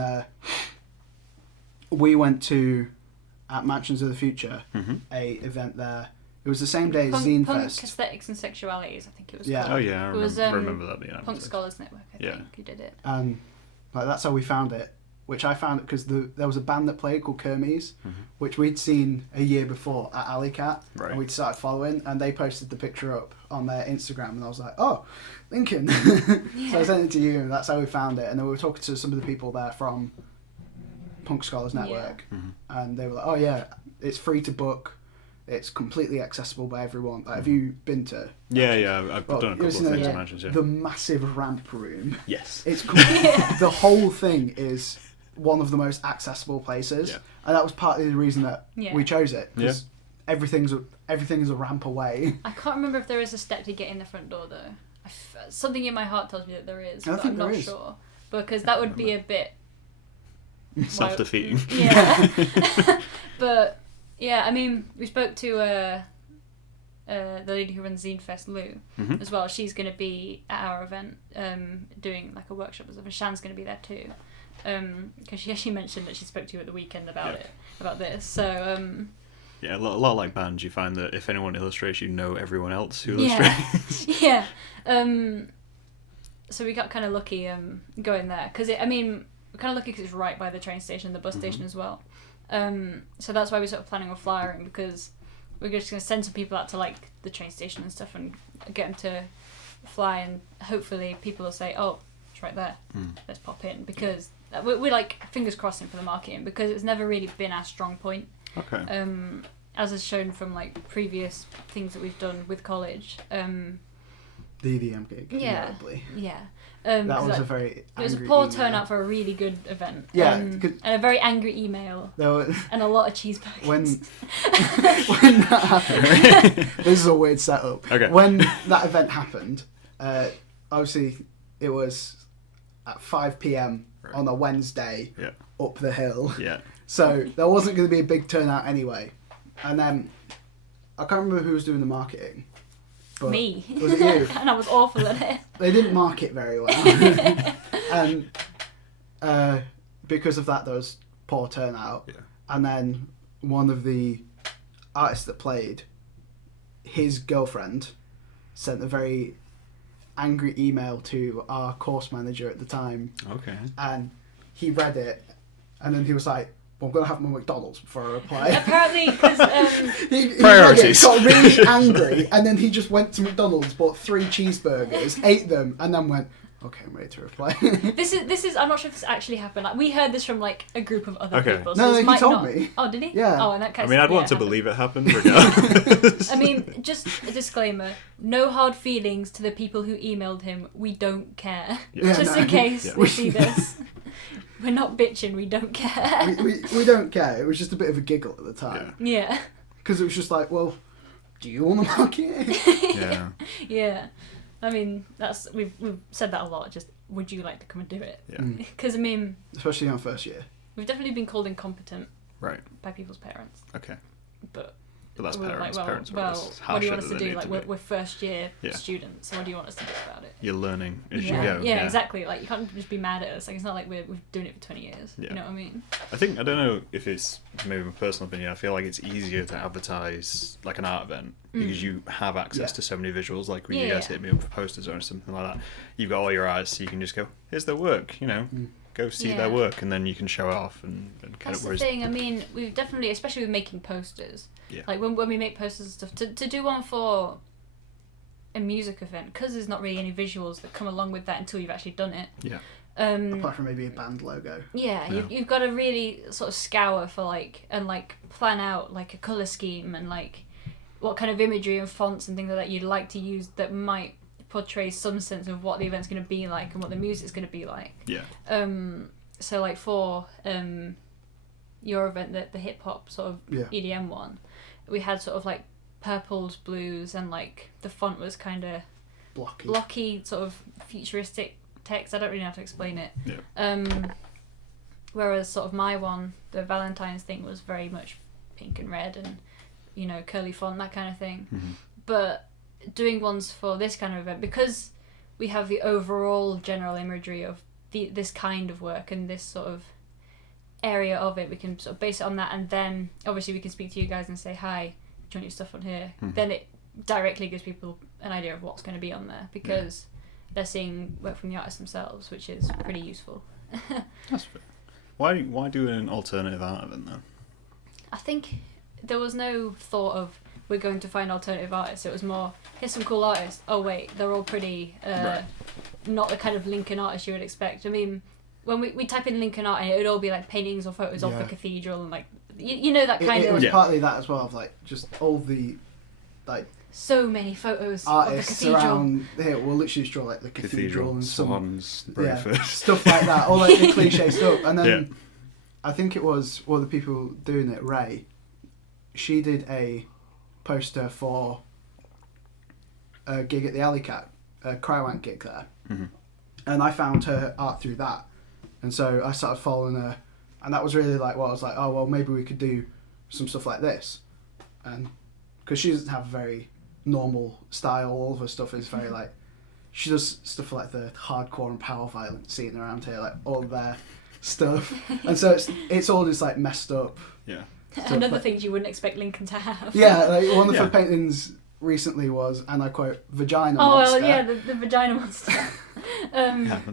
we went to at Mansions of the Future a event there. It was the same day as Zine Punk Fest. Aesthetics and Sexualities, I think it was Yeah. called. Oh, yeah, I It was, remember that. Yeah, Punk Scholars Network, I Yeah. think, who did it. And like that's how we found it, which I found because there was a band that played called Kermes, which we'd seen a year before at Alley Cat, Right. and we'd started following, and they posted the picture up on their Instagram, and I was like, oh, Lincoln. So I sent it to you, and that's how we found it. And then we were talking to some of the people there from Punk Scholars Network, and they were like, oh yeah, it's free to book. It's completely accessible by everyone. Like, have you been to? Yeah, I've Well, done a you couple of know, things yeah. in Manchester. The massive ramp room. Yes. It's cool. The whole thing is one of the most accessible places, Yeah. and that was partly the reason that Yeah. we chose it because everything is a ramp away. I can't remember if there is a step to get in the front door, though. Something in my heart tells me that there is, I but think I'm there not is. sure. Because that would be a bit... Self-defeating. Yeah. But, yeah, I mean, we spoke to the lady who runs Zine Fest, Lou, as well. She's going to be at our event doing like a workshop and stuff, and Shan's going to be there too. Because she actually mentioned that she spoke to you at the weekend about about this. So, Yeah, a lot like bands, you find that if anyone illustrates, you know everyone else who illustrates. yeah. So we got kind of lucky going there because we're kind of lucky because it's right by the train station and the bus station as well. So that's why we're sort of planning on flyering, because we're just going to send some people out to like the train station and stuff and get them to fly, and hopefully people will say, oh, it's right there, let's pop in, because we're like fingers crossing for the marketing because it's never really been our strong point. Okay. As is shown from like previous things that we've done with college. The EDM gig. Yeah. Inevitably. Yeah. That was like, a very it was a angry poor email. turnout for a really good event. Yeah, and a very angry email There were, and a lot of cheeseburgers. when that happened, this is a weird setup. Okay. When that event happened, obviously it was at 5 p.m. Right. on a Wednesday Yeah. up the hill. Yeah. So there wasn't going to be a big turnout anyway. And then I can't remember who was doing the marketing. But Me. Was it you? And I was awful at it. They didn't market very well. And because of that, there was poor turnout. Yeah. And then one of the artists that played, his girlfriend sent a very angry email to our course manager at the time, Okay. and he read it, and then he was like, well, I'm going to have my McDonald's before I reply. Apparently, because He Priorities. got really angry, and then he just went to McDonald's, bought 3 cheeseburgers, ate them, and then went, okay, I'm ready to reply. this is I'm not sure if this actually happened. Like we heard this from like a group of other Okay. people. No, this he might told not... me. Oh, did he? Yeah. Oh, in that case. I mean, I'd yeah, want to it happened. believe it happened regardless. I mean, just a disclaimer: no hard feelings to the people who emailed him. We don't care. Yeah, Just no. in case Yeah. they see this, we're not bitching. We don't care. we don't care. It was just a bit of a giggle at the time. Yeah. Because it was just like, well, do you want to market it? Yeah. Yeah. I mean, that's we've said that a lot. Just would you like to come and do it? Yeah. Mm. Because I mean, Especially on first year. we've definitely been called incompetent Right. by people's parents, Okay. but. But that's we were parents. like, Parents are well, always what do you want harsher us to than they do? need Like, be. we're first year Yeah. students, so what do you want us to do about it? You're learning as yeah. you go. Yeah, exactly. Like, you can't just be mad at us. Like, it's not like we're doing it for 20 years. Yeah. You know what I mean? I think, I don't know if it's maybe my personal opinion, I feel like it's easier to advertise like an art event because you have access to so many visuals. Like when you guys hit me up for posters or something like that, you've got all your artists, so you can just go, here's their work, you know, go see their work, and then you can show it off and kind That's of. the thing. I mean, we've definitely, especially with making posters, like when we make posters and stuff, to do one for a music event, because there's not really any visuals that come along with that until you've actually done it. Yeah. Apart from maybe a band logo. Yeah, you've got to really sort of scour for like plan out like a colour scheme and like what kind of imagery and fonts and things like that you'd like to use that might portray some sense of what the event's going to be like and what the music's going to be like. Yeah. So like for your event, the hip hop sort of EDM one, we had sort of like purples, blues, and like the font was kind of blocky, sort of futuristic text. I don't really know how to explain it. Yeah. Whereas sort of my one, the Valentine's thing, was very much pink and red and, you know, curly font, that kind of thing. Mm-hmm. But doing ones for this kind of event, because we have the overall general imagery of this kind of work and this sort of area of it, we can sort of base it on that, and then obviously we can speak to you guys and say, hi, do you want your stuff on here? Mm-hmm. Then it directly gives people an idea of what's going to be on there, because they're seeing work from the artists themselves, which is pretty useful. That's fair. Why do an alternative art event then? I think there was no thought of we're going to find alternative artists. It was more, here's some cool artists. Oh wait, they're all pretty not the kind of Lincoln artists you would expect. I mean, when we type in Lincoln art, and it would all be like paintings or photos of the cathedral and like you know that kind It of. was partly that as well, of like just all the like so many photos artists of the cathedral. around here will literally just draw like the cathedral and swans, stuff like that, all like the cliche stuff. And then I think it was one of the people doing it, Ray. She did a poster for a gig at the Alley Cat, a Crywank gig there, and I found her art through that, and so I started following her, and that was really like what I was like, oh well, maybe we could do some stuff like this, and because she doesn't have a very normal style, all of her stuff is very like, she does stuff like the hardcore and power violence scene around here, like all their stuff, and so it's all just like messed up. Yeah. Another like, things you wouldn't expect Lincoln to have. Yeah, like one of her paintings recently was, and I quote, vagina monster. Oh well, yeah, the vagina monster.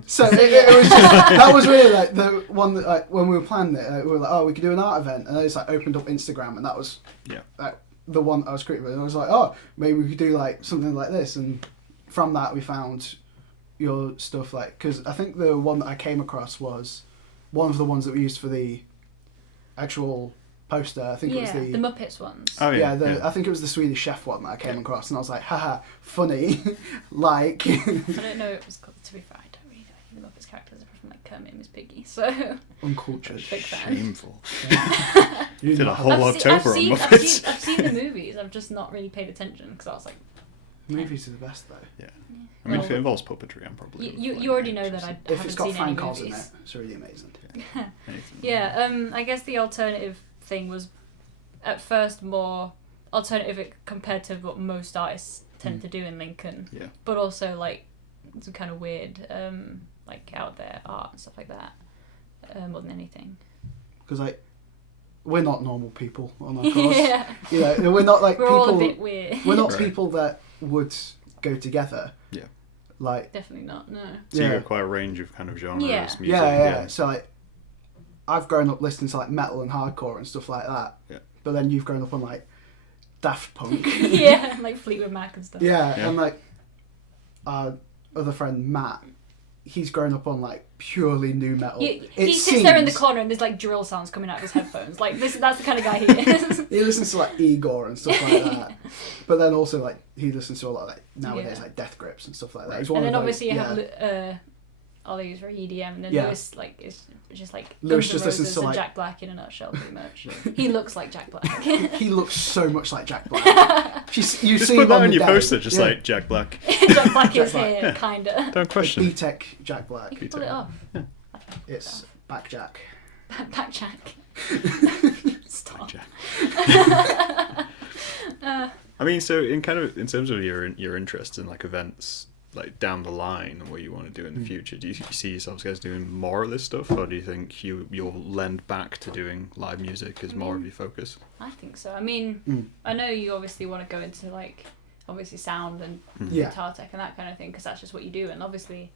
So it was just, that was really like the one that like when we were planning it, we were like, oh, we could do an art event, and I just like opened up Instagram, and that was like the one I was creating with, and I was like, oh, maybe we could do like something like this, and from that we found your stuff, like, because I think the one that I came across was one of the ones that we used for the actual poster. I think it was the Muppets ones. Oh yeah. I think it was the Swedish Chef one that I came across, and I was like, haha, funny. Like. I don't know it was called. To be fair, I don't really know any of the Muppets characters apart from like Kermit and Miss Piggy. So Uncultured. big fan. Shameful. You Did a whole I've October on Muppets. I've seen the movies. I've just not really paid attention because I was like, Movies are the best though. Yeah. I mean, if it Well, involves puppetry, I'm probably. you already know that I If haven't it's got seen any fan calls in it, movies. it's really amazing. Anything. Yeah, I guess the alternative thing was at first more alternative compared to what most artists tend to do in Lincoln. Yeah. But also like some kind of weird, like out there art and stuff like that, more than anything. Because like, we're not normal people on our course. Yeah. You know, we're not like We're people. all a bit weird. We're not Right. people that would go together. Yeah. Like. Definitely not. No. So Yeah. you got quite a range of kind of genres. Yeah. Music, Yeah. So like, I've grown up listening to like metal and hardcore and stuff like that. Yeah. But then you've grown up on like Daft Punk. Yeah, like Fleetwood Mac and stuff. Yeah, Yeah. and like our other friend Matt, he's grown up on like purely new metal. He sits there in the corner and there's like drill sounds coming out of his headphones. Like that's the kind of guy he is. He listens to like Igor and stuff like that. But then also like he listens to a lot of like nowadays Yeah. like Death Grips and stuff like that. Right. He's one And then of obviously you those, have Ollie's very EDM, and then Yeah. Lewis like is just like Lewis Guns N' just listens Roses to, and like- Jack Black in a nutshell, pretty much. He looks like Jack Black. He looks so much like Jack Black. You Just see put him that on on the your day. poster, just Yeah. like Jack Black. Jack Black is Jack Black. here, kinda. Don't question it. B-Tech Jack Black. You can pull it off. It's Back Jack. Back Jack. Stop. Jack. I mean, so in terms of your interest in like events like down the line and what you want to do in the future, do you see yourselves guys doing more of this stuff, or do you think you'll lend back to doing live music as more of your focus? I think so. I mean, I know you obviously want to go into like obviously sound and Yeah. guitar tech and that kind of thing because that's just what you do, and obviously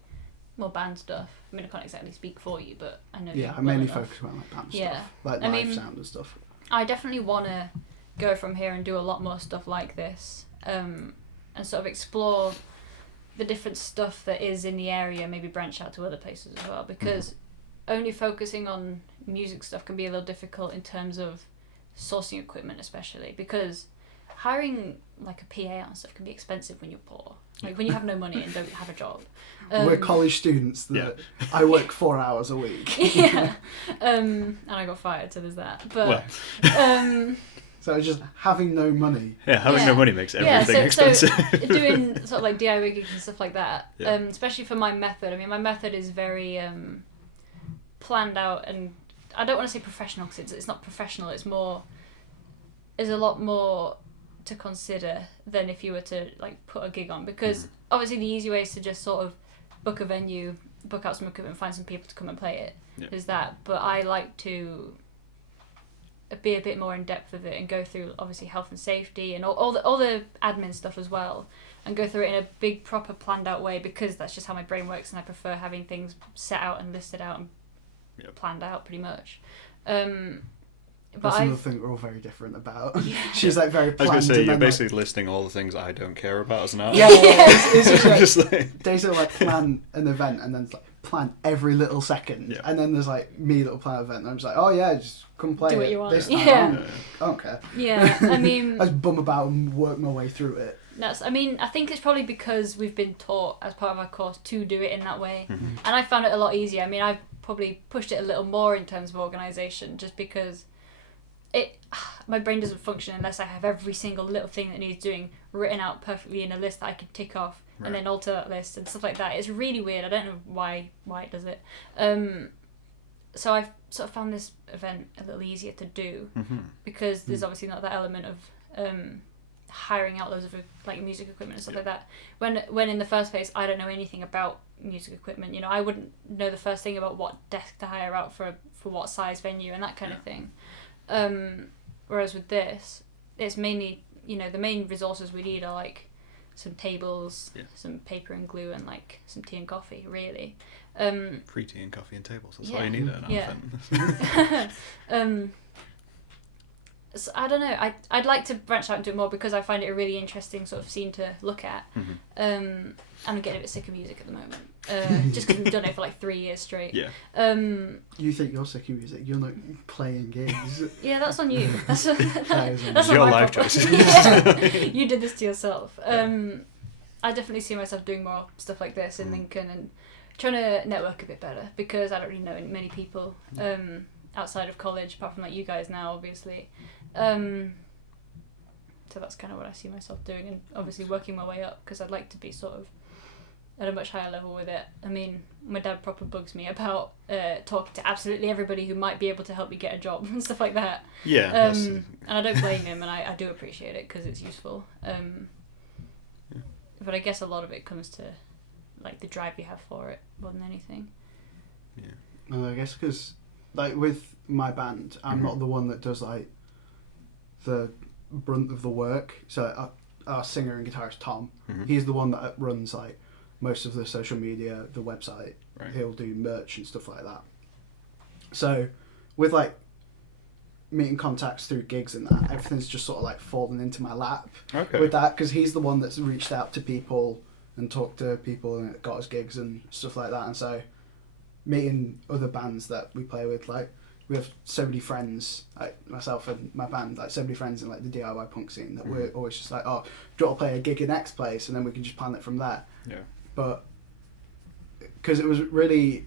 more band stuff. I mean, I can't exactly speak for you, but I know. Yeah, you I mainly well enough. focus on like band Yeah. stuff, like I live mean- sound and stuff. I definitely want to go from here and do a lot more stuff like this, and sort of explore the different stuff that is in the area, maybe branch out to other places as well, because only focusing on music stuff can be a little difficult in terms of sourcing equipment, especially because hiring like a PA on stuff can be expensive when you're poor, like when you have no money and don't have a job. We're college students that I work 4 hours a week. Yeah, and I got fired, so there's that. But So just having no money. Yeah, having no money makes everything so expensive. doing sort of like DIY gigs and stuff like that, Yeah. especially for my method. I mean, my method is very planned out, and I don't want to say professional because it's not professional. It's more, there's a lot more to consider than if you were to like put a gig on, because obviously the easy way is to just sort of book a venue, book out some equipment, find some people to come and play it. Yeah. Is that? But I like to be a bit more in depth with it and go through obviously health and safety and all the admin stuff as well, and go through it in a big proper planned out way, because that's just how my brain works, and I prefer having things set out and listed out and planned out pretty much. But That's I another thing we're all very different about. She's like very I was planned. going to say, and you're then, basically listing all the things I don't care about as an artist. Yeah, it's just like, Just like- Daisy will like plan an event and then like plan every little second, Yeah. and then there's like me that'll plan an event and I'm just like, oh yeah, just come play Do what it you want. this time. Yeah. I don't care. yeah, I mean, I just bum about and work my way through it. I think it's probably because we've been taught as part of our course to do it in that way, Mm-hmm. and I found it a lot easier. I mean, I've probably pushed it a little more in terms of organisation, just because my brain doesn't function unless I have every single little thing that needs doing written out perfectly in a list that I can tick off and then alter that list and stuff like that. It's really weird. I don't know why it does it. So I've sort of found this event a little easier to do because there's obviously not that element of hiring out loads of like music equipment and stuff like that. When in the first place I don't know anything about music equipment. You know, I wouldn't know the first thing about what desk to hire out for what size venue and that kind of thing. Whereas with this, it's mainly, you know, the main resources we need are like some tables, some paper and glue, and like some tea and coffee, really. Free tea and coffee and tables. That's all you need at an Yeah. event. So, I don't know. I'd like to branch out and do it more because I find it a really interesting sort of scene to look at. And I'm getting a bit sick of music at the moment. Just because we've done it for like 3 years straight. Yeah. You think you're sick of music? You're not playing gigs. Yeah, that's on you. That's It's not your my life problem. choices. Yeah. You did this to yourself. I definitely see myself doing more stuff like this in Lincoln and trying to network a bit better because I don't really know many people outside of college, apart from like you guys now, obviously. So that's kind of what I see myself doing, and obviously working my way up because I'd like to be sort of at a much higher level with it. I mean, my dad proper bugs me about talking to absolutely everybody who might be able to help me get a job and stuff like that. Yeah. And I don't blame him, and I do appreciate it because it's useful. But I guess a lot of it comes to like the drive you have for it more than anything. I guess because like with my band, I'm not the one that does like the brunt of the work. So our singer and guitarist Tom, he's the one that runs like most of the social media, the website. Right. He'll do merch and stuff like that. So with like meeting contacts through gigs and that, everything's just sort of like fallen into my lap with that, because he's the one that's reached out to people and talked to people and got us gigs and stuff like that. And so meeting other bands that we play with, like we have so many friends, like myself and my band, like so many friends in like the DIY punk scene that we're always just like, oh, do you want to play a gig in X place, and then we can just plan it from there. But because it was really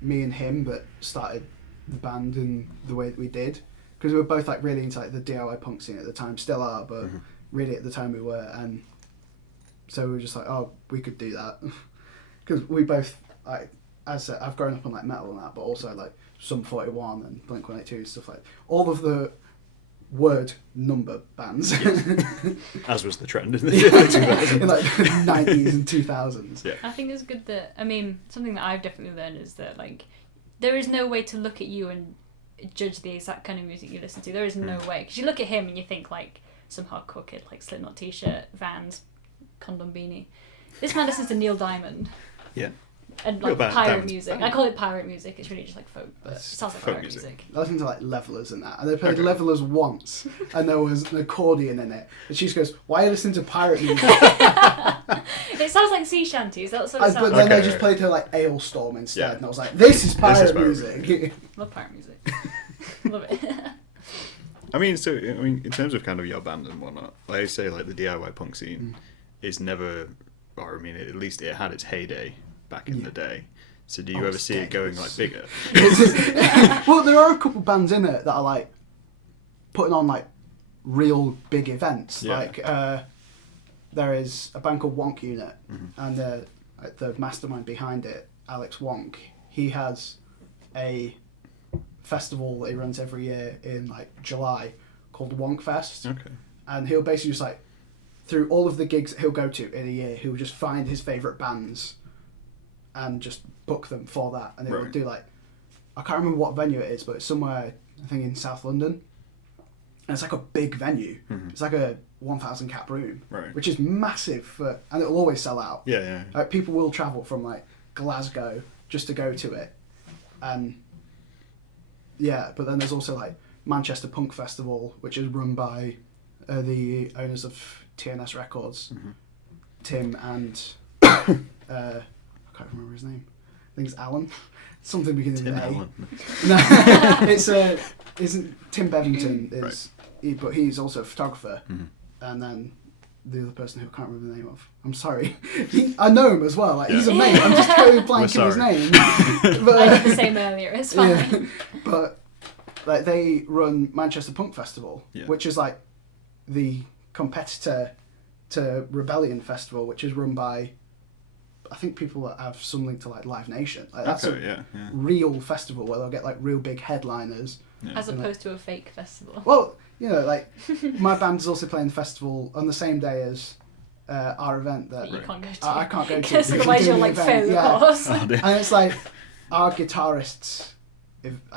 me and him that started the band in the way that we did, because we were both like really into like the DIY punk scene at the time, still are, but really at the time we were, and so we were just like, oh, we could do that, because we both, like, as I said, I've grown up on like metal and that, but also like Sum 41 and Blink-182 and stuff like all of the word number bands. As was the trend in the early 2000s. In like the 90s and 2000s. Yeah. I think it's good that, I mean, something that I've definitely learned is that like there is no way to look at you and judge the exact kind of music you listen to. There is no way, because you look at him and you think like some hardcore kid, like Slipknot t-shirt, Vans, condom beanie. This man listens to Neil Diamond. Yeah. And like pirate Diamond. music. I call it pirate music. It's really just like folk, but it sounds like folk pirate music. I listened to like Levelers and that, and they played Levelers once, and there was an accordion in it, and she just goes, "Why are you listening to pirate music?" It sounds like sea shanties. That's what it sounds But like. then they just played her like Ailstorm instead, and I was like, "This is pirate music." Love pirate music. Love it. I mean, in terms of kind of your band and whatnot, like I say, like the DIY punk scene is never, or I mean, at least it had its heyday back in the day. So do you ever see it going like bigger? Well, there are a couple bands in it that are like putting on like real big events. Yeah. Like there is a band called Wonk Unit, and the mastermind behind it, Alex Wonk, he has a festival that he runs every year in like July called Wonk Fest. Okay. And he'll basically just like, through all of the gigs that he'll go to in a year, he'll just find his favourite bands and just book them for that. And he'll do like, I can't remember what venue it is, but it's somewhere, I think in South London. And it's like a big venue. It's like a 1,000 cap room, which is massive, and it'll always sell out. Yeah. Like, people will travel from like Glasgow just to go to it. And yeah, but then there's also like Manchester Punk Festival, which is run by the owners of TNS Records, Tim and I can't remember his name. I think it's Alan. Something beginning with an A. Alan. No, isn't Tim Bevington is, but he's also a photographer, and then the other person who I can't remember the name of. I'm sorry. I know him as well. Like he's a mate. I'm just totally blanking his name. But, I did the same earlier. It's fine. yeah, but like they run Manchester Punk Festival, which is like the competitor to Rebellion Festival, which is run by, I think, people that have some link to like Live Nation. Like that's a real festival where they'll get like real big headliners, as opposed to a fake festival. Well, you know, like my band is also playing the festival on the same day as our event that you can't go to. I can't go to because otherwise you'll like fail the course. And it's like our guitarist's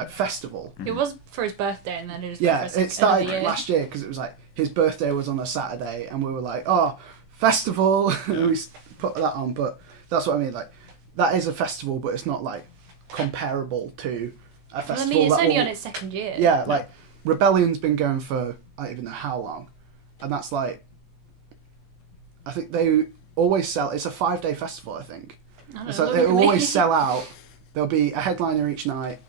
festival. It was for his birthday, and then it was it started last year because it was like his birthday was on a Saturday, and we were like, oh, festival, and we put that on. But that's what I mean, like that is a festival, but it's not like comparable to a festival. Well, I mean, it's only on its second year. Yeah, like Rebellion's been going for I don't even know how long, and that's like, I think they always sell. It's a 5-day festival, I think. So they always sell out. There'll be a headliner each night.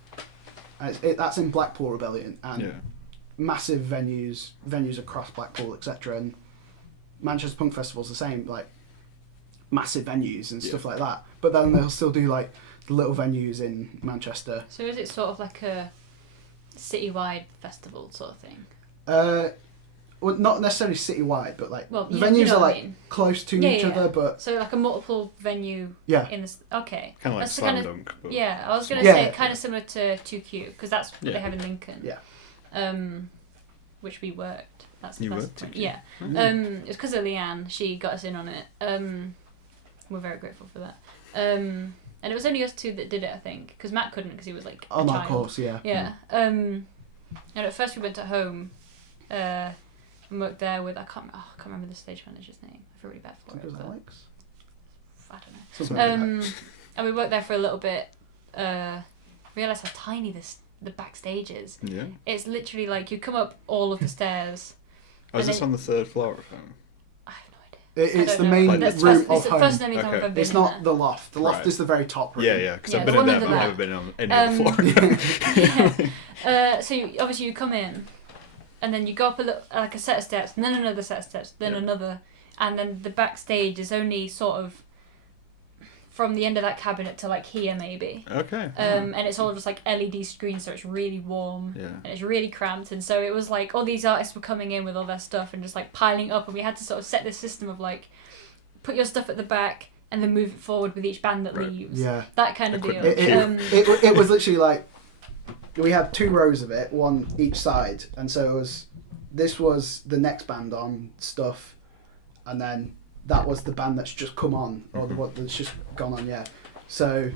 That's in Blackpool Rebellion, and massive venues across Blackpool, etc. And Manchester Punk Festival's the same, like massive venues and stuff like that. But then they'll still do like the little venues in Manchester. So is it sort of like a citywide festival sort of thing? Well, not necessarily citywide, but like the you venues know are like I mean. close to each other. But so like a multiple venue. Yeah. In this, okay. Kind of like Slam Dunk. But... Yeah, I was gonna say kind of similar to 2Q because that's what they have in Lincoln. Yeah. Which we worked. That's you the worked. point. Yeah. It's because of Leanne. She got us in on it. We're very grateful for that. And it was only us two that did it, I think, because Matt couldn't because he was like on a that child. course, yeah. Yeah. And at first we went at home. And worked there with I can't remember the stage manager's name. I feel really bad for it. Was that Alex? I don't know. Something like that. And we worked there for a little bit. Realised how tiny the backstage is. Yeah. It's literally like you come up all of the stairs. Oh, is this on the 3rd floor of home? I have no idea. It's the main room It's of the home. first and only time I've ever been It's in not there. the loft. The loft is the very top room. Yeah, because I've the been in one there, but under I've never been on any that. of the floor. So obviously you come in, and then you go up a set of steps, and then another set of steps, then another, and then the backstage is only sort of from the end of that cabinet to like here maybe. Okay. And it's all just like LED screens, so it's really warm. Yeah. And it's really cramped, and so it was like all these artists were coming in with all their stuff and just like piling up, and we had to sort of set this system of like put your stuff at the back and then move it forward with each band that leaves. Yeah. That kind of deal. It was literally like we had 2 rows of it, one each side, and so this was the next band on stuff, and then that was the band that's just come on, or the one that's just gone on, yeah. So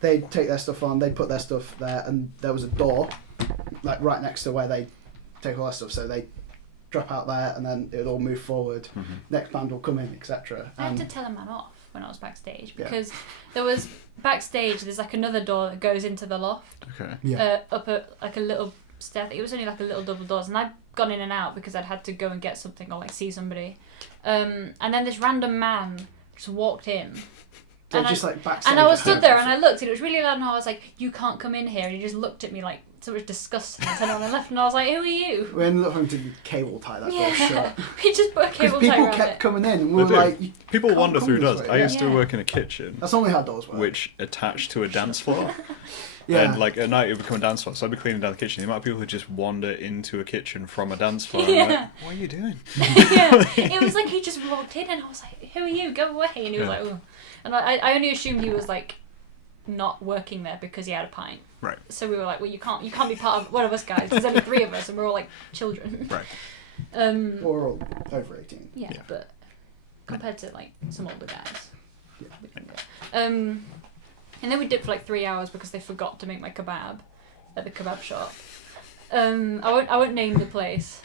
they'd take their stuff on, they'd put their stuff there, and there was a door, like right next to where they take all their stuff, so they drop out there, and then it would all move forward. Next band will come in, etc. I had to tell a man off when I was backstage, because there was backstage, there's like another door that goes into the loft. Okay. Yeah. Up like a little stair. It was only like a little double doors, and I'd gone in and out because I'd had to go and get something or like see somebody. And then this random man just walked in. So just like backstage. And I was stood there and I looked, and it was really loud, and I was like, "You can't come in here." And he just looked at me like so much disgust, and turned around and left, and I was like, "Who are you?" We ended up having to cable tie that door shut. We just put a Because cable tie people around kept it. coming in, and we were They do. like... People can't wander come through this doors. way. I used to Yeah. work in a kitchen, That's only how doors work. which attached to a dance floor. Yeah. And like at night it would become a dance floor, so I'd be cleaning down the kitchen. The amount of people who just wander into a kitchen from a dance floor. Yeah. I'm like, what are you doing? Yeah, it was like he just walked in, and I was like, "Who are you? Go away!" And he was Yeah. like, "Oh," and I only assumed he was like not working there because he had a pint. Right. So we were like, "Well, you can't be part of one of us guys. There's only 3 of us, and we're all like children." Right. We're all over 18. Yeah, Yeah. but compared to like some older guys. Yeah. we can go. And then we dipped for like 3 hours because they forgot to make my kebab at the kebab shop. I won't name the place,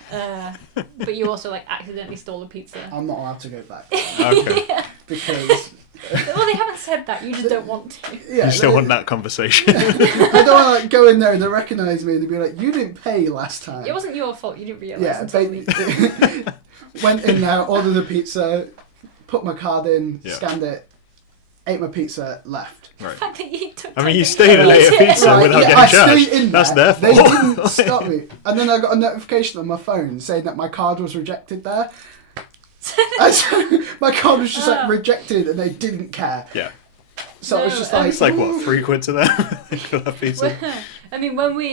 but you also like accidentally stole a pizza. I'm not allowed to go back. Okay. Yeah. Because... Well, they haven't said that. You just don't want to. Yeah, You still want that conversation. I don't want to like, go in there and they recognise me and they'd be like, "You didn't pay last time." It wasn't your fault. You didn't realise Yeah, until we... went in there, ordered a pizza, put my card in, Yeah. scanned it, ate my pizza, left. The Right. fact that you took I mean, you time to stayed and ate a eat it. pizza Right, without yeah, I getting stayed charged. in That's there. their They fault. didn't stop me. And then I got a notification on my phone saying that my card was rejected there. And so my card was just like rejected and they didn't care. Yeah. So it was No, just like... It's like, what, 3 quid to them for that pizza? I mean, when we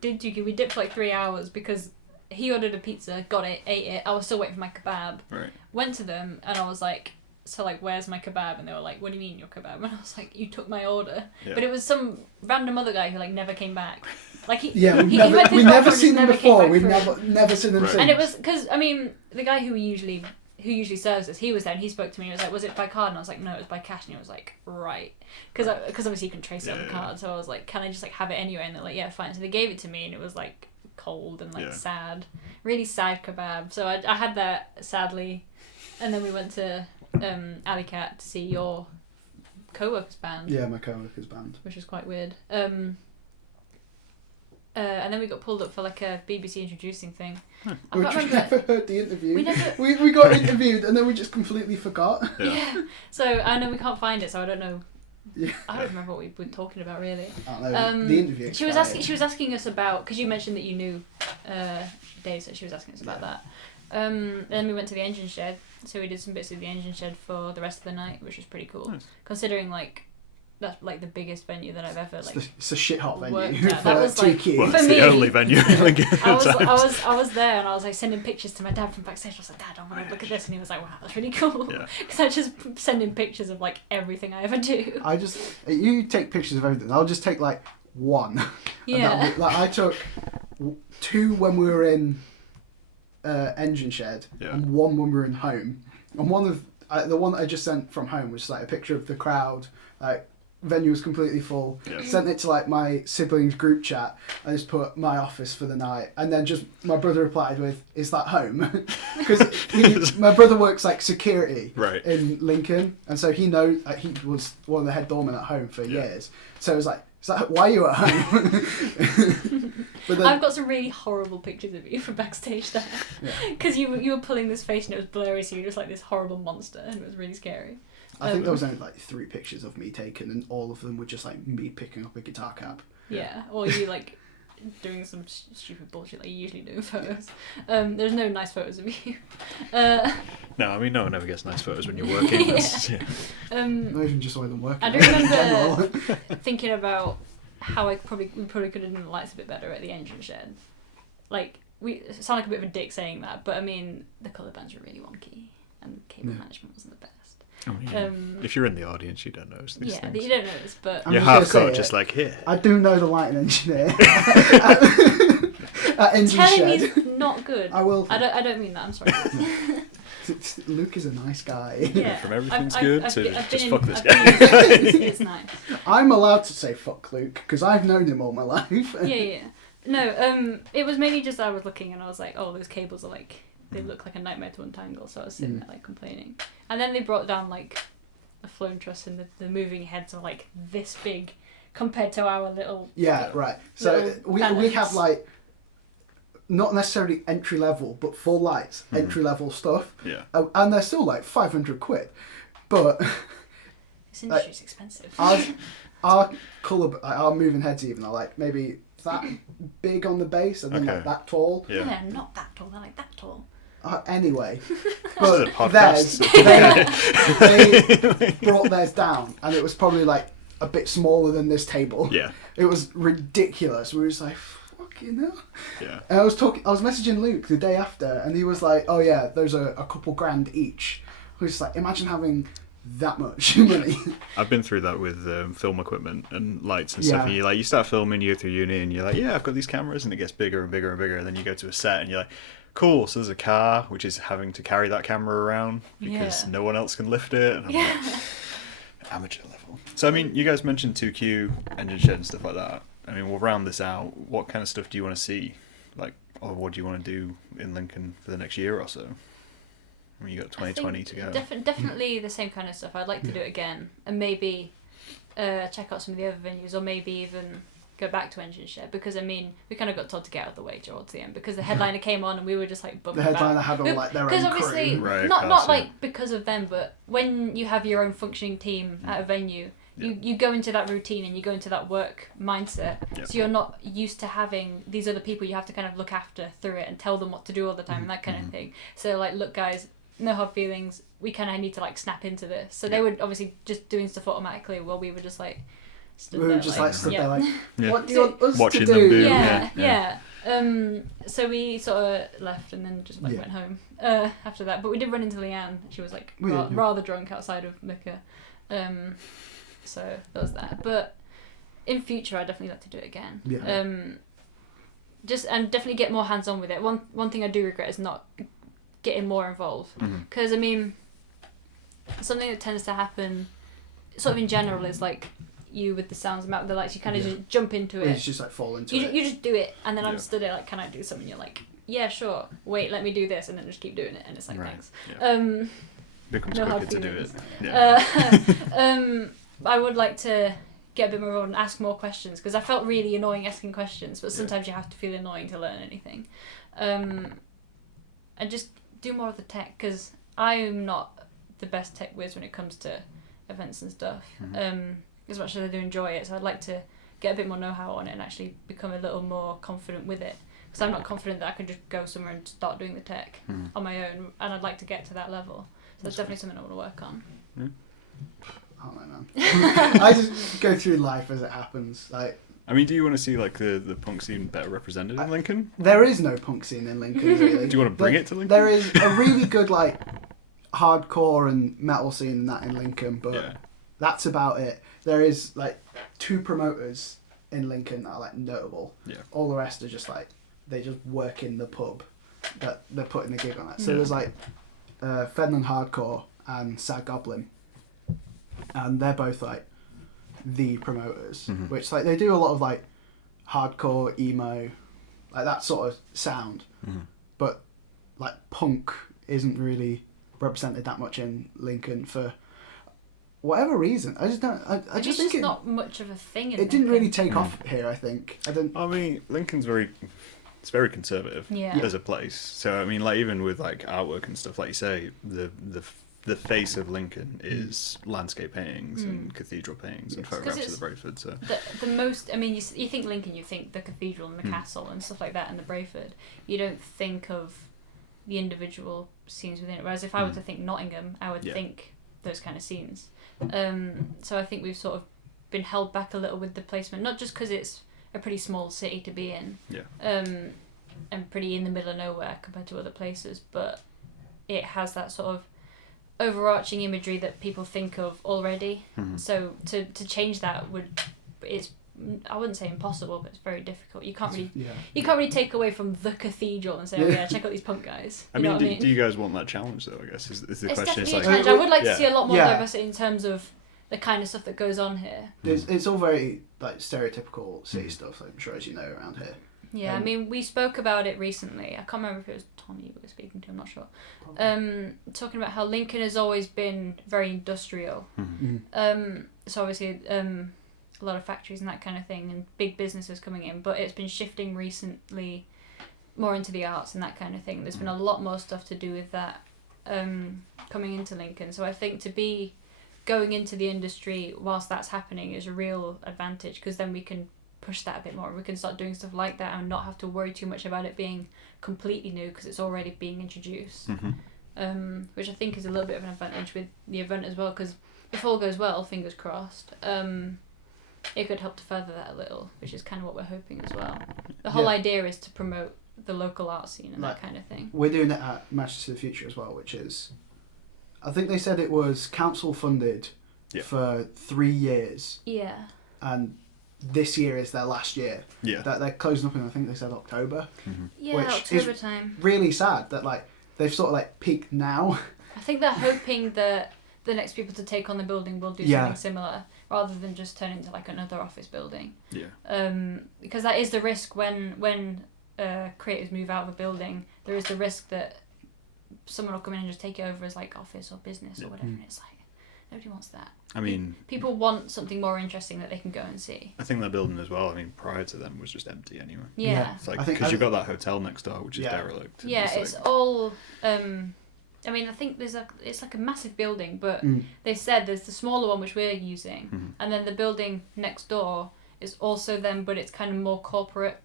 did Dookie, we dipped for like 3 hours because he ordered a pizza, got it, ate it. I was still waiting for my kebab. Right. Went to them and I was like, "So like, where's my kebab?" And they were like, "What do you mean your kebab?" And I was like, "You took my order." Yeah. But it was some random other guy who like never came back. Like he Yeah, he we've went to never, his bathroom never and seen just them never came before. back We've through. never seen them Right. since. And it was because I mean the guy who usually serves us, he was there and he spoke to me. He was like, "Was it by card?" And I was like, "No, it was by cash." And he was like, "Right," because obviously you can trace it on the Yeah. card. So I was like, "Can I just like have it anyway?" And they're like, "Yeah, fine." So they gave it to me and it was like cold and like Yeah. sad, really sad kebab. So I had that sadly, and then we went to Alley Cat to see your co-workers band. Yeah, my co-worker's band. Which was quite weird. and then we got pulled up for like a BBC introducing thing. I We can't just remember. never heard the interview. We never. We got interviewed and then we just completely forgot. Yeah. So I know we can't find it, so I don't know. Yeah. I don't remember what we've been talking about really. I don't know, the interview. She was asking us about, because you mentioned that you knew Dave, so she was asking us about that. Then we went to the engine shed, so we did some bits of the engine shed for the rest of the night, which was pretty cool. Nice. Considering like that's like the biggest venue that I've ever like. It's a shit hot venue worked for at. That was, like, 2Q. Well, For it's me, the only venue in Lincoln. I was there and I was like sending pictures to my dad from backstage. I was like, Dad, I want to look at this, and he was like, wow, that's really cool. Yeah. Because I just send him pictures of like everything I ever do. You take pictures of everything. I'll just take like one. Yeah. Like I took 2 when we were in engine shed, and 1 when we were in home. And one of the one that I just sent from home was like a picture of the crowd. Like venue was completely full. Yeah. Sent it to like my siblings group chat. I just put my office for the night, and then just my brother replied with, "Is that home?" Because my brother works like security in Lincoln, and so he knows he was one of the head doormen at home for years. So it was like, "Is that why are you at home?" But then, I've got some really horrible pictures of you from backstage there. Because you were pulling this face and it was blurry, so you were just like this horrible monster, and it was really scary. I think there was only like 3 pictures of me taken, and all of them were just like me picking up a guitar cap. Yeah, or you like doing some stupid bullshit like you usually do in photos. There's no nice photos of you. No, I mean, no one ever gets nice photos when you're working. Yeah. Not even just when I'm working. I do remember thinking about how we probably could have done the lights a bit better at the engine shed. Like, it sound like a bit of a dick saying that, but I mean, the colour bands were really wonky, and cable management wasn't the best. I mean, if you're in the audience, you don't notice these things. You don't notice, but... You're half-cut, just like here. I do know the lighting engineer at engine telling shed. me he's not good. I will. I don't mean that, I'm sorry. Luke is a nice guy. Yeah. From everything's good to just fuck this I've guy. it's nice. I'm allowed to say fuck Luke because I've known him all my life. Yeah. No, it was mainly just I was looking and I was like, oh, those cables are like, they look like a nightmare to untangle, so I was sitting there like complaining. And then they brought down like a flown truss and the moving heads are like this big compared to our little... Yeah, right. So we have like, not necessarily entry level, but full lights, entry level stuff. Yeah. And they're still like 500 quid. But This industry's expensive. our colour, our moving heads even are like maybe that big on the base and then like that tall. Yeah. They're not that tall, they're like that tall. Anyway, This is a but podcast. they brought theirs down, and it was probably like a bit smaller than this table. Yeah. It was ridiculous. We were just like, fucking hell. Yeah. And I was messaging Luke the day after, and he was like, oh yeah, those are a couple grand each. I was just like, imagine having that much money. I've been through that with film equipment and lights and stuff. And you start filming, you go through uni, and you're like, yeah, I've got these cameras, and it gets bigger and bigger and bigger. And then you go to a set, and you're like, cool. So there's a car, which is having to carry that camera around because no one else can lift it. And I'm like, amateur level. So I mean, you guys mentioned 2Q, engine shed, and stuff like that. I mean, we'll round this out. What kind of stuff do you want to see, like, or what do you want to do in Lincoln for the next year or so? I mean, you got 2020 to go. Definitely the same kind of stuff. I'd like to do it again, and maybe check out some of the other venues, or maybe even go back to Engine Shed, because I mean, we kind of got told to get out of the way towards the end because the headliner came on and we were just like bumming. The headliner had all like their own because obviously crew. not like because of them, but when you have your own functioning team at a venue, you go into that routine and you go into that work mindset, so you're not used to having these other people you have to kind of look after through it and tell them what to do all the time and that kind of thing. So like, look guys, no hard feelings, we kind of need to like snap into this. So they were obviously just doing stuff automatically while we were just like stood there what do you want us watching to them do? Yeah. So we sort of left and then just like went home after that. But we did run into Leanne. She was like rather drunk outside of Mecca. So that was that. But in future, I'd definitely like to do it again. And definitely get more hands on with it. One thing I do regret is not getting more involved, because I mean, something that tends to happen, sort of in general, is like you with the sounds and the lights. You kind of just jump into it. It's just like fall into it. You just do it, and then I'm stood there like, can I do something? You're like, yeah, sure. Wait, let me do this, and then just keep doing it, and it's like, thanks. Becomes no quicker hard to do feelings. it. I would like to get a bit more involved and ask more questions, because I felt really annoying asking questions, but sometimes you have to feel annoying to learn anything. And just do more of the tech, because I'm not the best tech whiz when it comes to events and stuff, as much as I do enjoy it, so I'd like to get a bit more know-how on it and actually become a little more confident with it, because I'm not confident that I can just go somewhere and start doing the tech on my own, and I'd like to get to that level, so that's definitely something I want to work on. I don't know, man. I just go through life as it happens. Like, I mean, do you want to see like the punk scene better represented in Lincoln? there is no punk scene in Lincoln, really. Do you want to bring it to Lincoln? There is a really good like hardcore and metal scene in that in Lincoln, but that's about it. There is like 2 promoters in Lincoln that are like notable. Yeah. All the rest are just like they just work in the pub that they're putting the gig on at. So there's like Fenland Hardcore and Sad Goblin, and they're both like the promoters, which like they do a lot of like hardcore emo, like that sort of sound, but like punk isn't really represented that much in Lincoln for whatever reason. I just don't. I just think it's not much of a thing. It didn't really take off here. I think. I mean, Lincoln's very conservative as a place. So I mean, like even with like artwork and stuff, like you say, the face of Lincoln is landscape paintings and cathedral paintings and photographs of the Brayford. So the most, I mean, you think Lincoln, you think the cathedral and the castle and stuff like that, and the Brayford. You don't think of the individual scenes within it. Whereas if I were to think Nottingham, I would think those kind of scenes. So I think we've sort of been held back a little with the placement, not just because it's a pretty small city to be in, and pretty in the middle of nowhere compared to other places, but it has that sort of overarching imagery that people think of already. So to change that it's, I wouldn't say impossible, but it's very difficult. You can't really take away from the cathedral and say, oh yeah, check out these punk guys. I mean, do you guys want that challenge though? I guess is the it's question. Definitely a challenge. I would like to see a lot more diversity in terms of the kind of stuff that goes on here. It's all very like stereotypical city stuff, I'm sure, as you know, around here. Yeah, I mean, we spoke about it recently. I can't remember if it was Tommy we were speaking to, I'm not sure. Talking about how Lincoln has always been very industrial. So obviously a lot of factories and that kind of thing, and big businesses coming in, but it's been shifting recently more into the arts and that kind of thing. There's been a lot more stuff to do with that coming into Lincoln. So I think to be going into the industry whilst that's happening is a real advantage, because then we can push that a bit more. We can start doing stuff like that and not have to worry too much about it being completely new, because it's already being introduced, which I think is a little bit of an advantage with the event as well, because if all goes well, fingers crossed, it could help to further that a little, which is kind of what we're hoping as well. The whole idea is to promote the local art scene and that kind of thing. We're doing it at Matches to the Future as well, which is, I think they said it was council funded for 3 years. Yeah. And this year is their last year. Yeah. That they're closing up in, I think they said October. Yeah, which October is time. Really sad that like they've sort of like peaked now. I think they're hoping that the next people to take on the building will do something similar, rather than just turn into like another office building. Yeah. Because that is the risk when creators move out of a building. There is the risk that someone will come in and just take it over as like office or business or whatever. And it's like, nobody wants that. I mean, people want something more interesting that they can go and see. I think that building as well, I mean, prior to them was just empty anyway. Yeah. It's like, because you've got that hotel next door, which is derelict. Yeah, it's all, I mean, I think it's like a massive building, but they said there's the smaller one which we're using, and then the building next door is also them, but it's kind of more corporate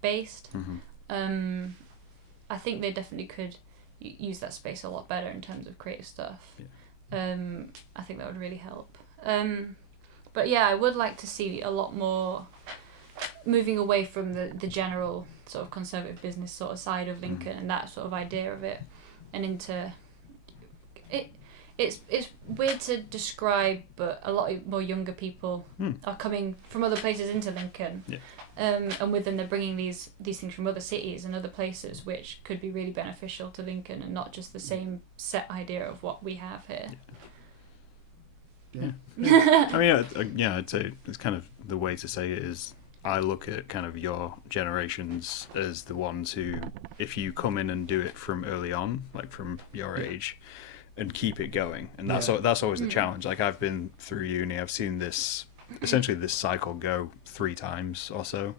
based. I think they definitely could use that space a lot better in terms of creative stuff. I think that would really help. But yeah, I would like to see a lot more moving away from the general sort of conservative business sort of side of Lincoln and that sort of idea of it, and into it. It's weird to describe, but a lot more younger people are coming from other places into Lincoln, and with them they're bringing these things from other cities and other places, which could be really beneficial to Lincoln and not just the same set idea of what we have here. I mean, I'd say it's kind of the way to say it is, I look at kind of your generations as the ones who, if you come in and do it from early on, like from your age, and keep it going, and that's always the challenge. Like, I've been through uni, I've seen this essentially this cycle go 3 times or so.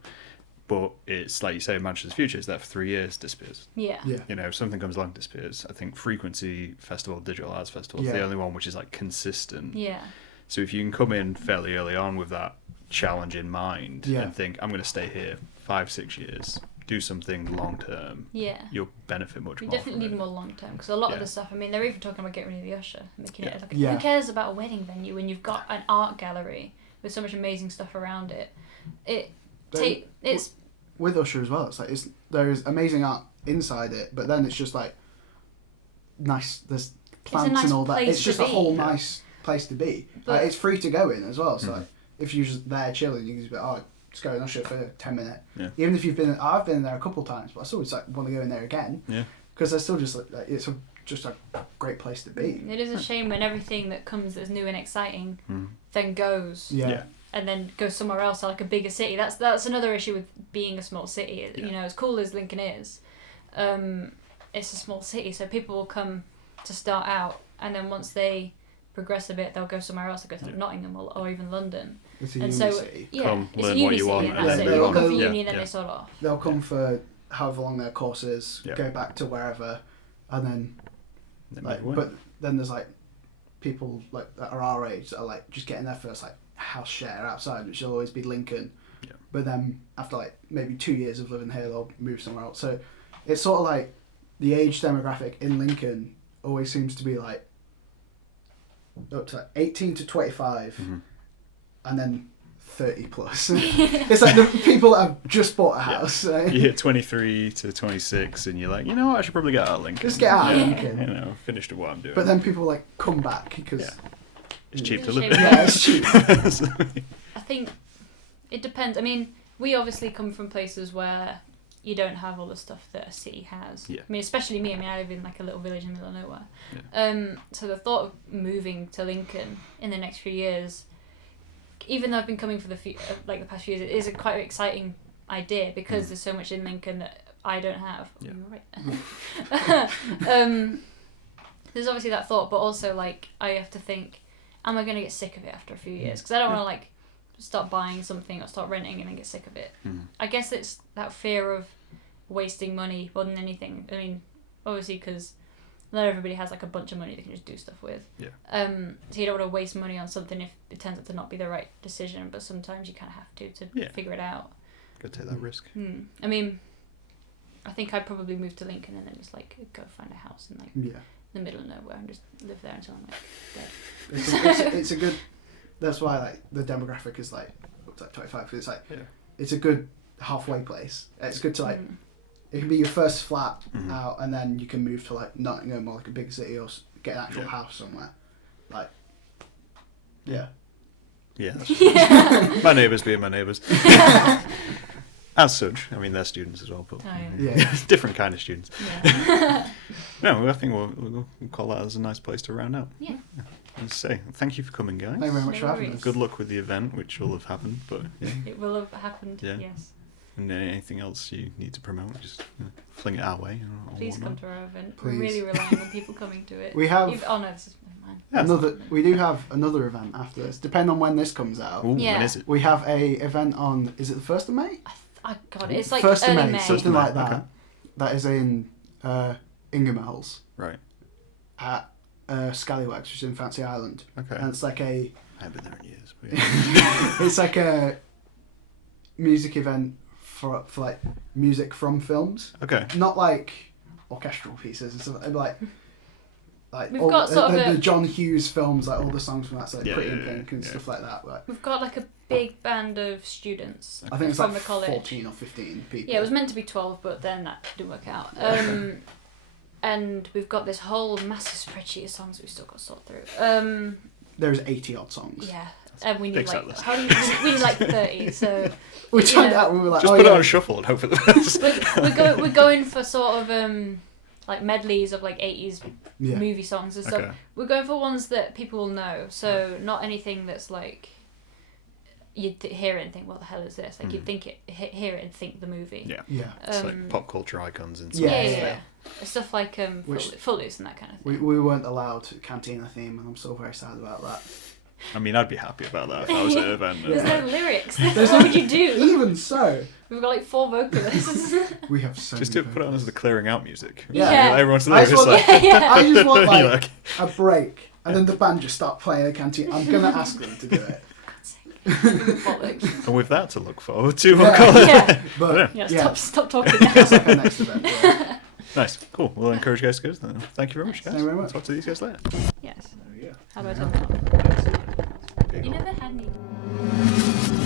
But it's like you say, Manchester's Future is there for 3 years, disappears. Yeah. Yeah. You know, if something comes along, disappears. I think Frequency Festival, Digital Arts Festival is the only one which is like consistent. Yeah. So if you can come in fairly early on with that challenge in mind and think, I'm going to stay here 5-6 years, do something long term, Yeah. you'll benefit much You more. definitely need more long term, because a lot of the stuff, I mean, they're even talking about getting rid of the usher, making it like, Yeah. who cares about a wedding venue when you've got an art gallery with so much amazing stuff around it? It's with Usher as well. It's like there is amazing art inside it, but then it's just like nice. There's plants nice and all that. place It's just to a whole be. nice place to be. But- Like, it's free to go in as well. So like, if you're just there chilling, you can just be just go in Usher for 10 minutes. Yeah. Even if I've been there a couple of times, but I still just like want to go in there again. Yeah. Because they're still just like it's just a great place to be. It is a shame when everything that comes that's new and exciting then goes. Yeah. And then goes somewhere else, to like a bigger city. That's another issue with being a small city. Yeah. You know, as cool as Lincoln is, it's a small city, so people will come to start out, and then once they progress a bit, they'll go somewhere else. They'll go to Nottingham or even London. It's a And uni so city. yeah, Come, it's a learn uni what you city, want, and and that's then it. they'll They'll come for go- uni, and then yeah. they sort off. They'll come for however long their course is, Yeah. go back to wherever, and then Then like, move away. but then there's like people like that are our age that are like just getting their first like house share outside, which will always be Lincoln. Yeah. But then after like maybe 2 years of living here, they'll move somewhere else. So it's sort of like the age demographic in Lincoln always seems to be like up to like 18 to 25, and then 30 plus. It's like the people that have just bought a house. You hit 23 to 26 and you're like, you know what, I should probably get out of Lincoln. Just get out of Yeah. Lincoln. You know, finished with what I'm doing. But then people like come back because Yeah. It's cheap It's to a live shame. there. yeah, it's cheap. I think it depends. I mean, we obviously come from places where you don't have all the stuff that a city has. Yeah. I mean, especially me. I mean, I live in like a little village in the middle of nowhere. Yeah. So the thought of moving to Lincoln in the next few years, even though I've been coming for the past few years, it is a quite exciting idea because there's so much in Lincoln that I don't have. Yeah. You're right. There's obviously that thought, but also like I have to think, am I going to get sick of it after a few years? Because I don't want to like start buying something or start renting and then get sick of it. I guess it's that fear of wasting money more than anything. I mean, obviously because not everybody has like a bunch of money they can just do stuff with. Yeah. So you don't want to waste money on something if it turns out to not be the right decision, but sometimes you kind of have to figure it out. Go take that risk. I mean, I think I'd probably move to Lincoln and then just like go find a house in like Yeah. the middle of nowhere and just live there until I'm like dead. It's a good. That's why like the demographic is like up to like 25. Cause it's like it's a good halfway place. It's good to like. It can be your first flat out, and then you can move to like Nottingham or like a big city or get an actual house somewhere. Like, yeah. Yeah. My neighbours being my neighbours. As such, I mean, they're students as well, but Oh, Yeah. different kind of students. yeah. No, I think we'll call that as a nice place to round out. Yeah. Let's say thank you for coming, guys. Thank you very much No for having worries. us. Good luck with the event, which will have happened. But yeah, It will have happened. Yeah. Yes. and anything else you need to promote, just fling it our way. Or Please come whatnot. to our event. Please. We're really relying on people coming to it. We have Oh no, this is never mind. we do have another event after this. Depending on when this comes out, Ooh, Yeah. when is it? we have a event on. Is it the 1st of May? I got it. It's like 1st of early May, May. something May, like that. okay. That is in Ingermells Right. at Scallywags, which is in Fancy Island, Okay. and it's like a I haven't been there in years. But yeah. it's like a music event for like music from films, Okay. not like orchestral pieces and stuff. Like We've all got sort of the a- John Hughes films, like all the songs from that, so like Yeah, Pretty yeah, in Pink and yeah. stuff like that. Like, We've got like a big band of students I think it's from like the college. 14 or 15 people. Yeah, it was meant to be 12, but then that didn't work out. And we've got this whole massive spreadsheet of songs that we've still got to sort through. There's 80 odd songs. Yeah, and we need Big like set list. how do we need like 30. So We you turned know, out we were like, Just oh put yeah. it on shuffle and hope for the best. we're going for sort of like medleys of like 80s Yeah. movie songs and stuff. Okay. We're going for ones that people will know, so not anything that's like you'd hear it and think, what the hell is this? Like you'd think it, hear it and think the movie. Yeah. Yeah. It's like pop culture icons and Yeah, stuff. Yeah. Stuff like Which- Footloose and that kind of thing. We weren't allowed Cantina theme, and I'm so very sad about that. I mean, I'd be happy about that if I was at an event. There's no lyrics. There's What no- would you do? Even so, We've got like 4 vocalists. we have so Just many to put it on as the clearing out music. Yeah. Everyone's I just want, Yeah. I just want You're like a break, and then the band just start playing a canteen. I'm gonna ask them to do it. Bollocks. And with that to look forward to, Yeah. I'll call it. Yeah. But Yeah, yeah, stop talking now. that's like our next event. Yeah. Nice, cool. We'll encourage you guys to go. Then. Thank you very much, guys. Thank you very much. Talk to these guys later. Yes. Yeah. How do I turn that on? You never had any.